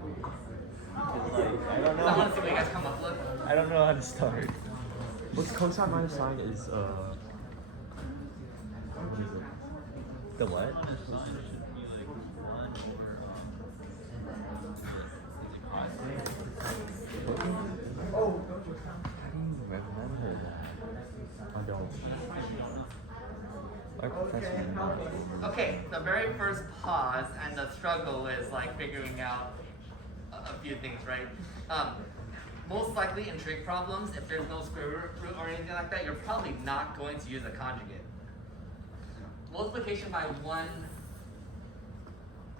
Because like I don't So I want to know. see what you guys come up with. I don't know how to start. What's cosine minus sine is what is it? The what? Oh, I don't remember that. I don't. Our professor remembers. Okay, the very first pause and the struggle is like figuring out a few things, right? Most likely in trig problems, if there's no square root or anything like that, you're probably not going to use a conjugate. Multiplication by 1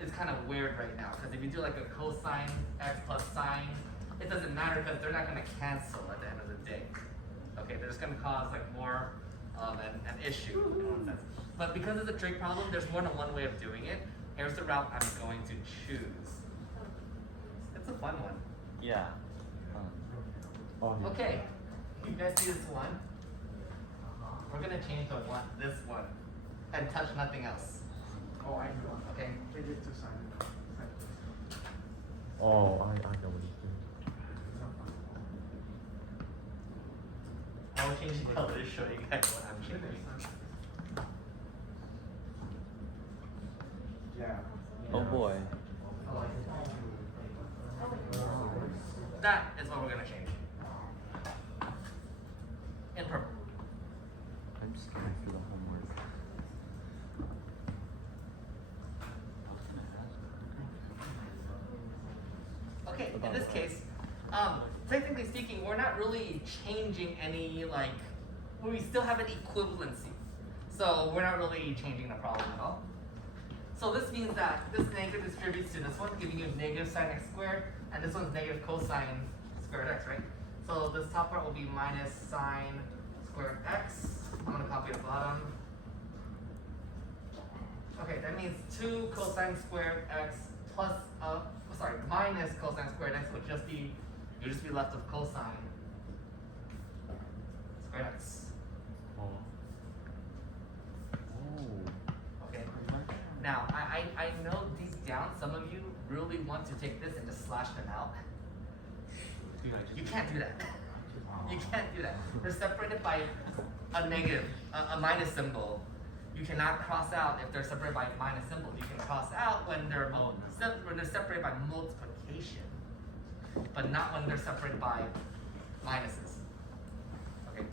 is kind of weird right now, because if you do like a cosine x plus sine, it doesn't matter because they're not going to cancel at the end of the day. Okay, they're just going to cause like more of an issue in one sense. But because it's a trig problem, there's more than one way of doing it. Here's the route I'm going to choose. It's a fun one. Yeah. Oh, yeah. Okay, you guys see this one? We're gonna change this one, and touch nothing else. oh, I know. Okay. Change it to sign. Oh, I know what he's doing. I will change the color to show you guys what I'm changing. Yeah. Oh boy. That is what we're gonna change. In purple. I'm scared for the homework. Okay, in this case, technically speaking, we're not really changing any, like, we still have an equivalency. So we're not really changing the problem at all. So this means that this negative distributes to this one, giving you negative sine x squared, and this one's negative cosine squared x, right? So this top part will be minus sine squared x. I'm gonna copy the bottom. Okay, that means 2 cosine squared x plus, minus cosine squared x would just be, you'll just be left with cosine squared x. Oh. Okay. Now, I know deep down some of you really want to take this and just slash them out. You can't do that. You can't do that. They're separated by a negative, a minus symbol. You cannot cross out if they're separated by a minus symbol. You can cross out when they're separated by multiplication, but not when they're separated by minuses. Okay.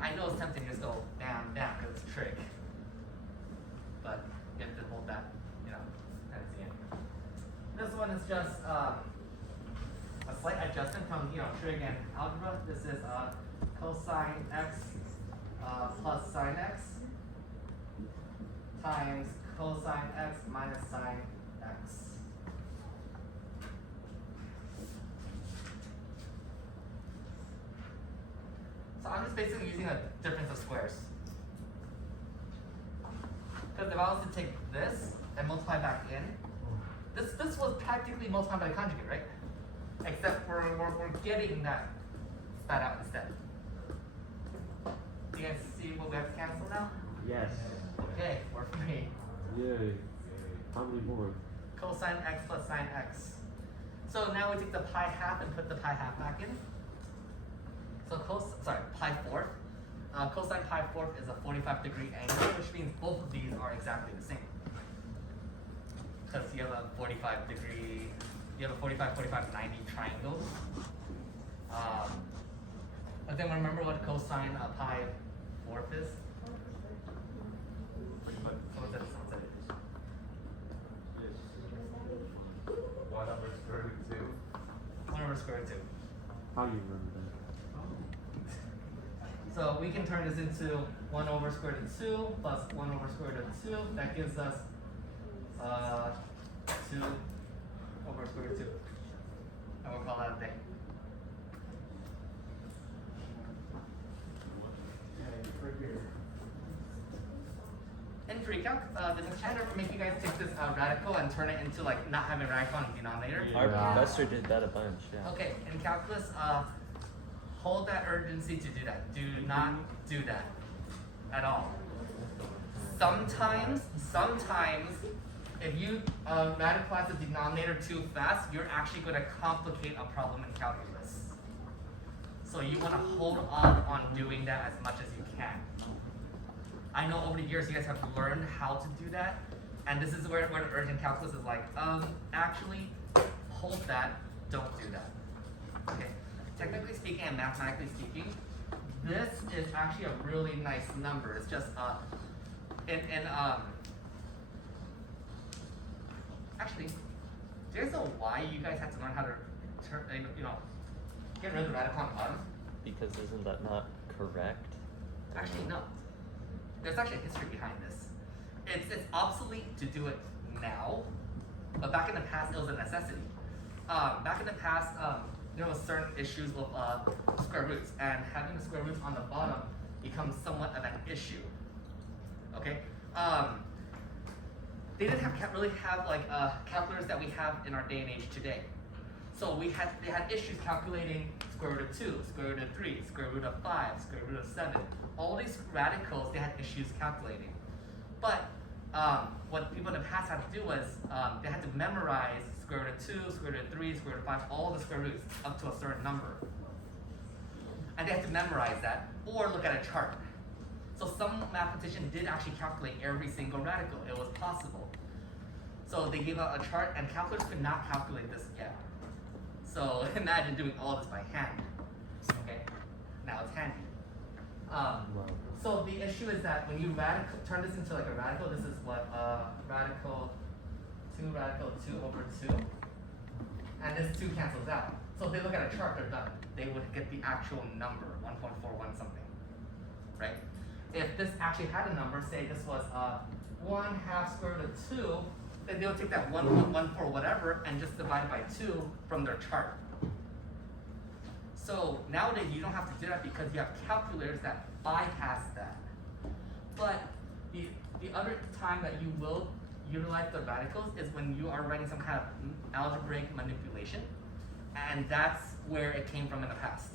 I know it's tempting to just go down, down because it's a trig, but you have to hold that, at the end. This one is just a slight adjustment from trig and algebra. This is cosine x plus sine x times cosine x minus sine x. So I'm just basically using a difference of squares. Because if I was to take this and multiply back in, this was practically multiplied by the conjugate, right? Except for we're getting that spat out instead. Do you guys see what we have to cancel now? Yes. Okay, we're free. Yay. How many more? Cosine x plus sine x. So now we take the pi half and put the pi half back in. So pi fourth. Cosine pi fourth is a 45-degree angle, which means both of these are exactly the same. Because you have a 45, 90 triangle. But then remember what cosine pi fourth is? What's that? 1 over square root 2. 1 over square root 2. How do you remember that? So we can turn this into 1 over square root of 2 plus 1 over square root of 2. That gives us 2 over square root of 2. And we'll call that a day. In pre-calc, did the chat ever make you guys take this radical and turn it into like not having radical in the denominator? Our Yeah. professor did that a bunch, yeah. Okay, in calculus, hold that urgency to do that. Do not do that at all. Sometimes if you radicalize the denominator too fast, you're actually going to complicate a problem in calculus. So you want to hold off on doing that as much as you can. I know over the years you guys have learned how to do that, and this is where the urgent calculus is like, actually, hold that, don't do that. Okay. Technically speaking and mathematically speaking, this is actually a really nice number. It's just actually, do you guys know why you guys had to learn how to turn, get rid of the radical on the bottom? Because isn't that not correct? Actually, no. There's actually a history behind this. It's obsolete to do it now, but back in the past, it was a necessity. Back in the past, there was certain issues with square roots, and having the square roots on the bottom becomes somewhat of an issue. Okay. They didn't really have like calculators that we have in our day and age today. So they had issues calculating square root of 2, square root of 3, square root of 5, square root of 7. All these radicals they had issues calculating. But what people in the past had to do was they had to memorize square root of 2, square root of 3, square root of 5, all the square roots up to a certain number. And they had to memorize that or look at a chart. So some mathematician did actually calculate every single radical. It was possible. So they gave out a chart, and calculators could not calculate this yet. So imagine doing all this by hand. Okay, now it's handy. So the issue is that when you turn this into like a radical, this is what radical 2 over 2, and this 2 cancels out. So if they look at a chart, they're done. They would get the actual number, 1.41 something, right? If this actually had a number, say this was 1/2 square root of 2, then they'll take that 1.14 whatever and just divide it by 2 from their chart. So nowadays you don't have to do that because you have calculators that bypass that. But the other time that you will utilize the radicals is when you are writing some kind of algebraic manipulation, and that's where it came from in the past.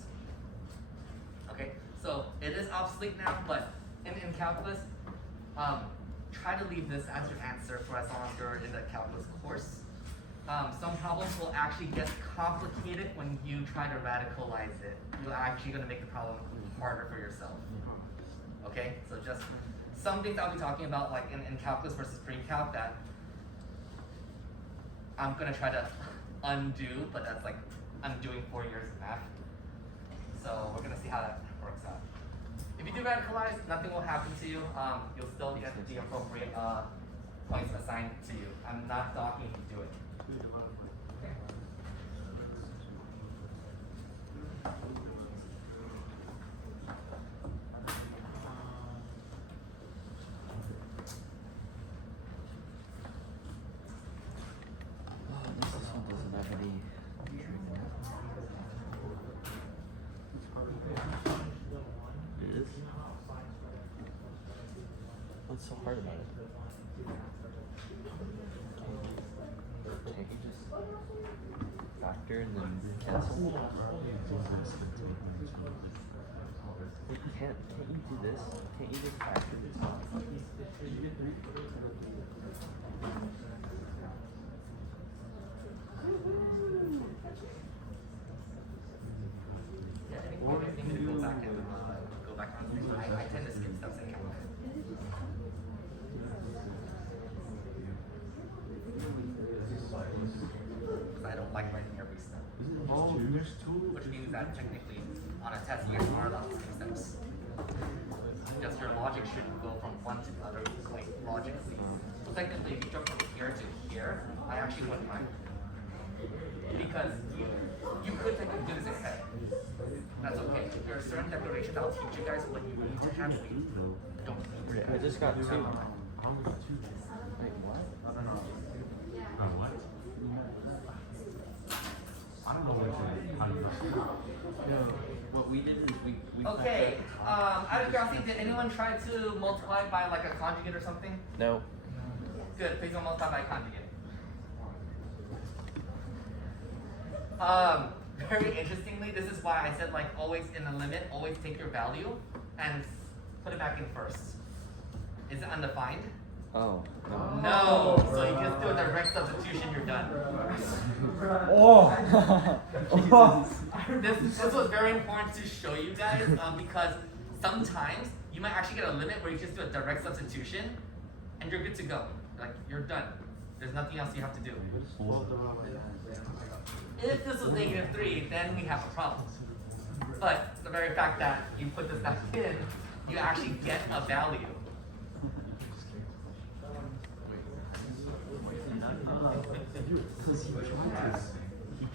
Okay, so it is obsolete now, but in calculus, try to leave this as your answer for as long as you're in the calculus course. Some problems will actually get complicated when you try to radicalize it. You're actually going to make the problem harder for yourself. Okay, so just some things I'll be talking about, like in calculus versus pre-calc, that I'm going to try to undo, but that's like undoing 4 years of math. So we're going to see how that works out. If you do radicalize, nothing will happen to you. You'll still get the appropriate points assigned to you. I'm not talking if you do it. Okay. This one doesn't have any. It is? What's so hard about it? Can't you just factor and then cancel? Wait, can't you do this? Can't you just factor the top? Yeah, I think we need to go back and go back on. I tend to skip steps in calculus. Because I don't like writing every step. Oh, there's 2. Which means that technically on a test you are allowed to skip steps. Just your logic should go from one to the other, like logically. So technically if you jump from here to here, I actually wouldn't mind. Because you could technically do this ahead. That's okay. There are certain declarations I'll teach you guys what you need to have, what you don't need to have. I just got 2. Wait, what? I don't know. Yeah. I don't know how you No, what we did is we Okay, out of curiosity, did anyone try to multiply by like a conjugate or something? No. Good, please don't multiply by a conjugate. Very interestingly, this is why I said like always in the limit, always take your value and put it back in first. Is it undefined? Oh. No. So you just do a direct substitution, you're done. This was very important to show you guys because sometimes you might actually get a limit where you just do a direct substitution and you're good to go. Like you're done. There's nothing else you have to do. If this was -3, then we have a problem. But the very fact that you put this back in, you actually get a value. He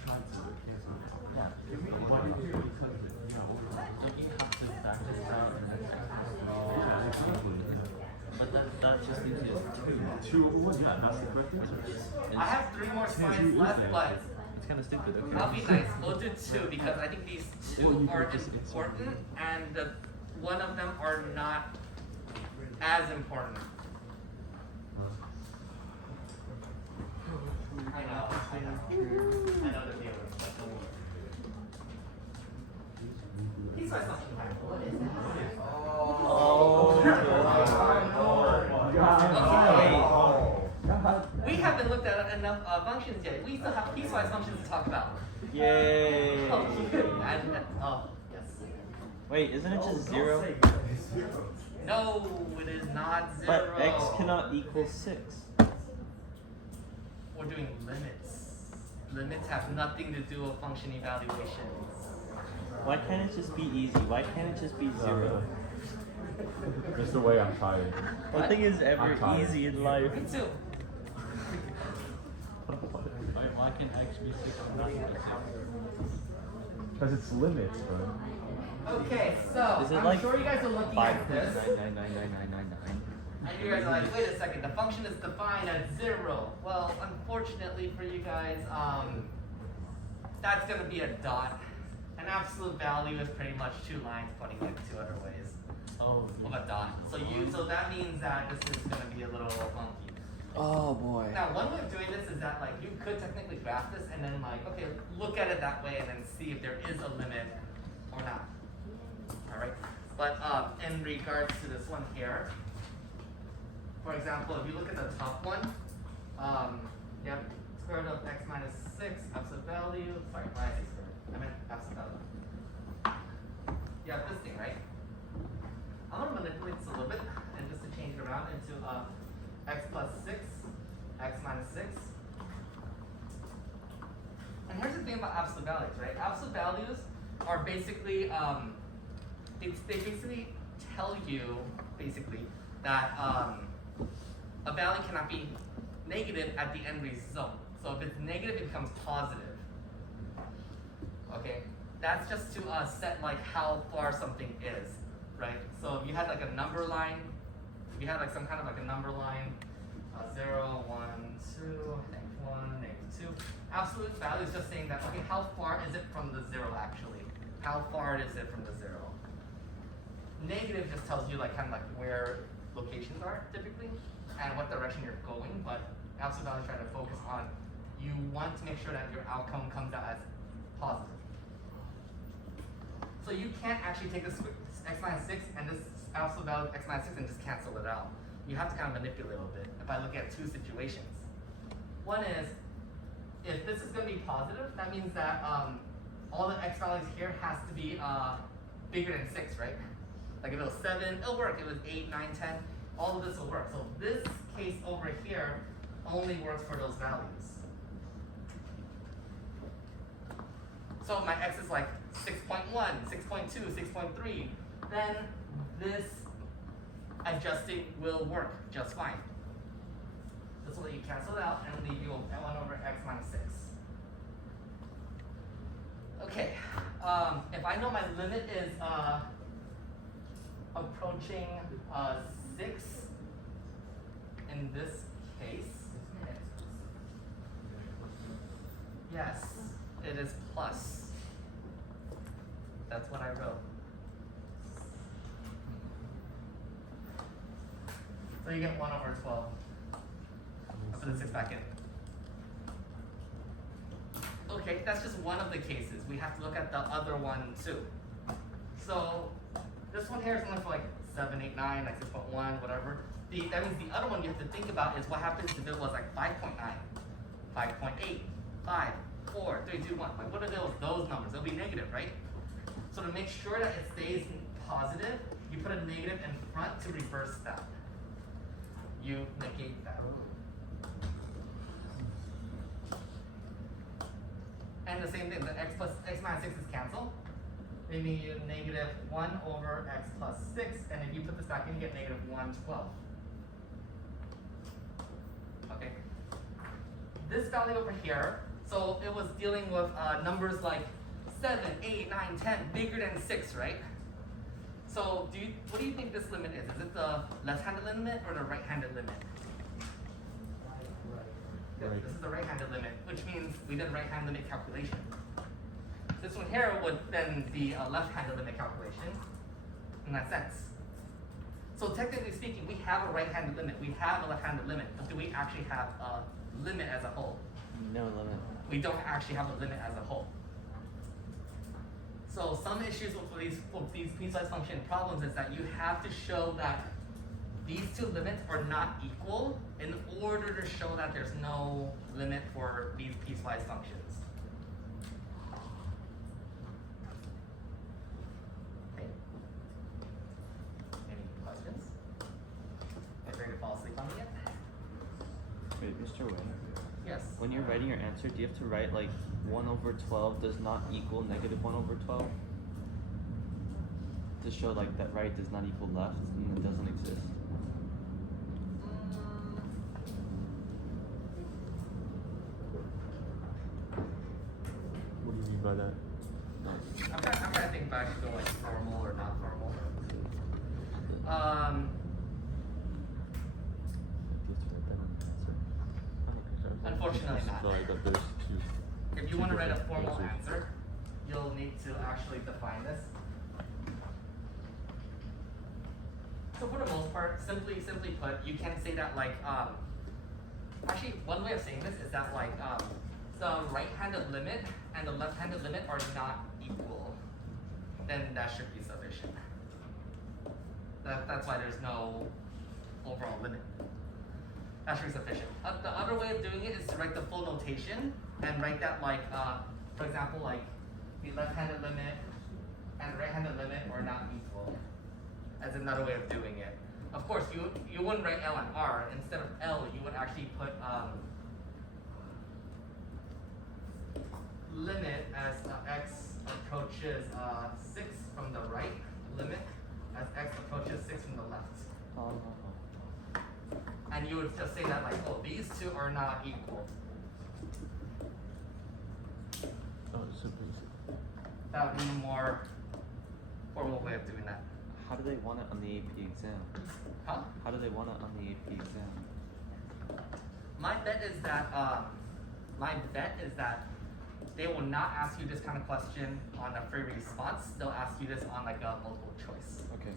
tried to cancel. Yeah. Why did you? Because Don't you have to back this out and then but that just means you have two. Yeah, that's the correct answer. I have 3 more slides left, but It's kind of stupid. Okay. I'll be nice. We'll do 2 because I think these 2 are important and one of them are not as important. I know the deal. He's my something. What is We haven't looked at enough functions yet. We still have piecewise functions to talk about. Yay! Oh, yes. Wait, isn't it just 0? No, it is not 0. But x cannot equal 6. We're doing limits. Limits have nothing to do with function evaluations. Why can't it just be easy? Why can't it just be 0? Just the way I'm tired. Nothing is ever I'm tired. easy in life. Me too. Why can x be 6 and not be 6? Because it's limits, bro. Okay, so Is it I'm like sure you guys are looking at this. 5.9999999? And you guys are like, wait a second, the function is defined as 0. Well, unfortunately for you guys, that's gonna be a dot. An absolute value is pretty much 2 lines pointing like 2 other ways Oh, of a dot. So that means that this is gonna be a little funky. Oh boy. Now, one way of doing this is that like you could technically graph this and then like, okay, look at it that way and then see if there is a limit or not. Alright? But in regards to this one here, for example, if you look at the top one, you have square root of x minus 6, absolute value, sorry, why did I say square root? I meant absolute value. You have this thing, right? I'm gonna manipulate this a little bit and just to change it around into x plus 6, x minus 6. And here's the thing about absolute values, right? Absolute values are basically, they basically tell you, basically, that a value cannot be negative at the end result. So if it's negative, it becomes positive. Okay? That's just to set like how far something is, right? So if you had like a number line, if you had like some kind of like a number line, 0, 1, 2, -1, -2. Absolute value is just saying that, okay, how far is it from the 0 actually? How far is it from the 0? Negative just tells you like kind of like where locations are typically and what direction you're going, but absolute value is trying to focus on you want to make sure that your outcome comes out as positive. So you can't actually take this x minus 6 and this absolute value of x minus 6 and just cancel it out. You have to kind of manipulate a little bit if I look at 2 situations. One is, if this is going to be positive, that means that all the x values here has to be bigger than 6, right? Like if it was 7, it'll work. If it was 8, 9, 10, all of this will work. So this case over here only works for those values. So my x is like 6.1, 6.2, 6.3, then this adjusting will work just fine. This will let you cancel it out and leave you 1 over x minus 6. Okay, if I know my limit is approaching 6 in this case, yes, it is plus. That's what I wrote. So you get 1 over 12. I'll put the 6 back in. Okay, that's just one of the cases. We have to look at the other one too. So this one here is only for like 789, like 6.1, whatever. That means the other one you have to think about is what happens if it was like 5.9, 5.8, 5, 4, 3, 2, 1. Like what are those numbers? They'll be negative, right? So to make sure that it stays positive, you put a negative in front to reverse that. You negate that. And the same thing, the x minus 6 is cancel. Meaning you negative 1 over x plus 6, and if you put this back in, you get negative 112. Okay. This value over here, so it was dealing with numbers like 7, 8, 9, 10, bigger than 6, right? So what do you think this limit is? Is it the left-handed limit or the right-handed limit? Right. This is the right-handed limit, which means we did a right-hand limit calculation. This one here would then be a left-handed limit calculation, and that's x. So technically speaking, we have a right-handed limit, we have a left-handed limit, but do we actually have a limit as a whole? No limit. We don't actually have a limit as a whole. So some issues with these piecewise function problems is that you have to show that these two limits are not equal in order to show that there's no limit for these piecewise functions. Okay. Any questions? Are you ready to fall asleep on me yet? Wait, Mr. Wayne. Yes. When you're writing your answer, do you have to write like 1 over 12 does not equal negative 1 over 12? To show like that right does not equal left and it doesn't exist. What do you mean by that? I'm trying to think if I should go like formal or not formal. Unfortunately not. That there's two. If you want to write a formal answer, you'll need to actually define this. So for the most part, simply put, you can say that like, actually one way of saying this is that like, the right-handed limit and the left-handed limit are not equal, then that should be sufficient. That's why there's no overall limit. That should be sufficient. The other way of doing it is to write the full notation and write that like, for example, like the left-handed limit and the right-handed limit are not equal. As another way of doing it. Of course, you wouldn't write L and R. Instead of L, you would actually put limit as x approaches 6 from the right, limit as x approaches 6 from the left. And you would just say that like, oh, these two are not equal. Oh, simply. That would be a more formal way of doing that. How do they want it on the AP exam? Huh? How do they want it on the AP exam? My bet is that they will not ask you this kind of question on a free response. They'll ask you this on like a multiple choice. Okay.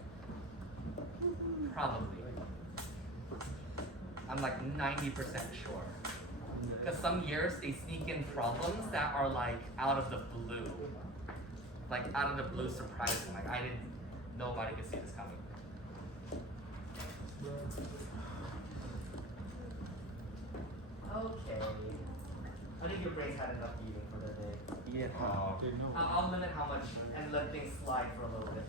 Probably. I'm like 90% sure. Because some years they sneak in problems that are like out of the blue. Like out of the blue surprising. Like nobody could see this coming. Okay. I think your brain's had enough eating for the day. Yeah. I'll limit how much and let things slide for a little bit.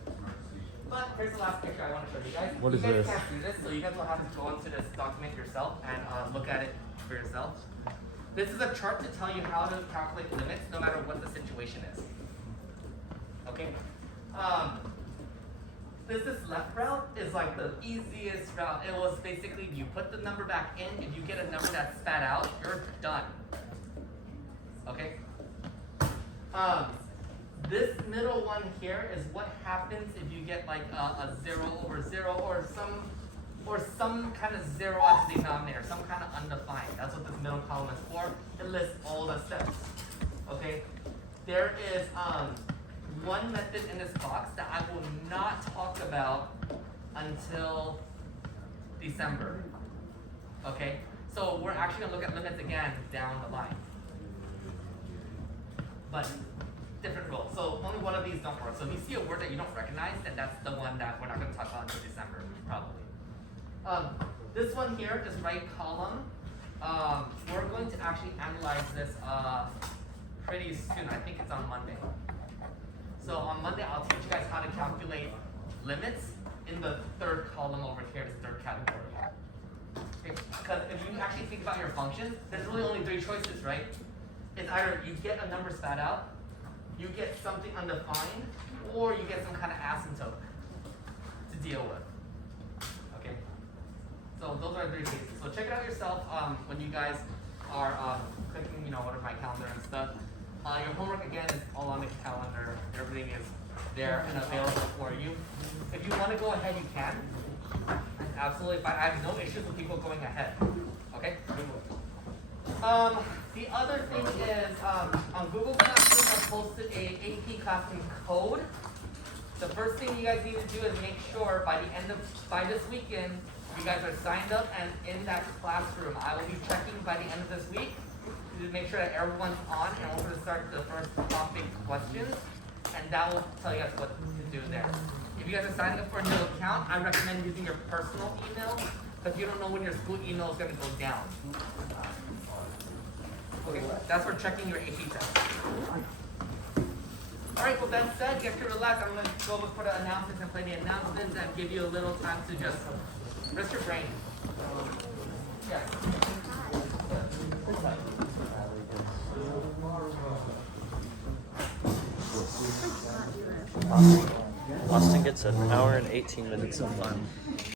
But here's the last picture I want to show you guys. What is you guys this? can't do this, so you guys will have to go into this document yourself and look at it for yourself. This is a chart to tell you how to calculate limits no matter what the situation is. Okay? This left route is like the easiest route. It was basically you put the number back in, if you get a number that's spat out, you're done. Okay? This middle one here is what happens if you get like a 0 over 0 or some kind of 0 as the denominator, some kind of undefined. That's what this middle column is for. It lists all the steps. Okay? There is one method in this box that I will not talk about until December. Okay? So we're actually gonna look at limits again down the line. But different rules. So only one of these don't work. So if you see a word that you don't recognize, then that's the one that we're not gonna talk about until December. This one here, this right column, we're going to actually analyze this pretty soon. I think it's on Monday. So on Monday, I'll teach you guys how to calculate limits in the third column over here, this third category. Because if you actually think about your function, there's really only three choices, right? It's either you get a number spat out, you get something undefined, or you get some kind of asymptote to deal with. Okay? So those are the three cases. So check it out yourself when you guys are clicking, whatever my calendar and stuff. Your homework again is all on the calendar. Everything is there and available for you. If you want to go ahead, you can. That's absolutely fine. I have no issues with people going ahead. Okay? The other thing is on Google Classroom, I posted a AP Classroom code. The first thing you guys need to do is make sure by this weekend, you guys are signed up and in that classroom. I will be checking by the end of this week to make sure that everyone's on, and we're going to start the first topic questions, and that will tell you guys what to do there. If you guys are signing up for a new account, I recommend using your personal email, because you don't know when your school email is going to go down. Okay, that's for checking your AP test. Alright, with that said, get to relax. I'm going to go look for the announcements and play the announcements and give you a little time to just rest your brain. Yeah. Austin gets an hour and 18 minutes of fun.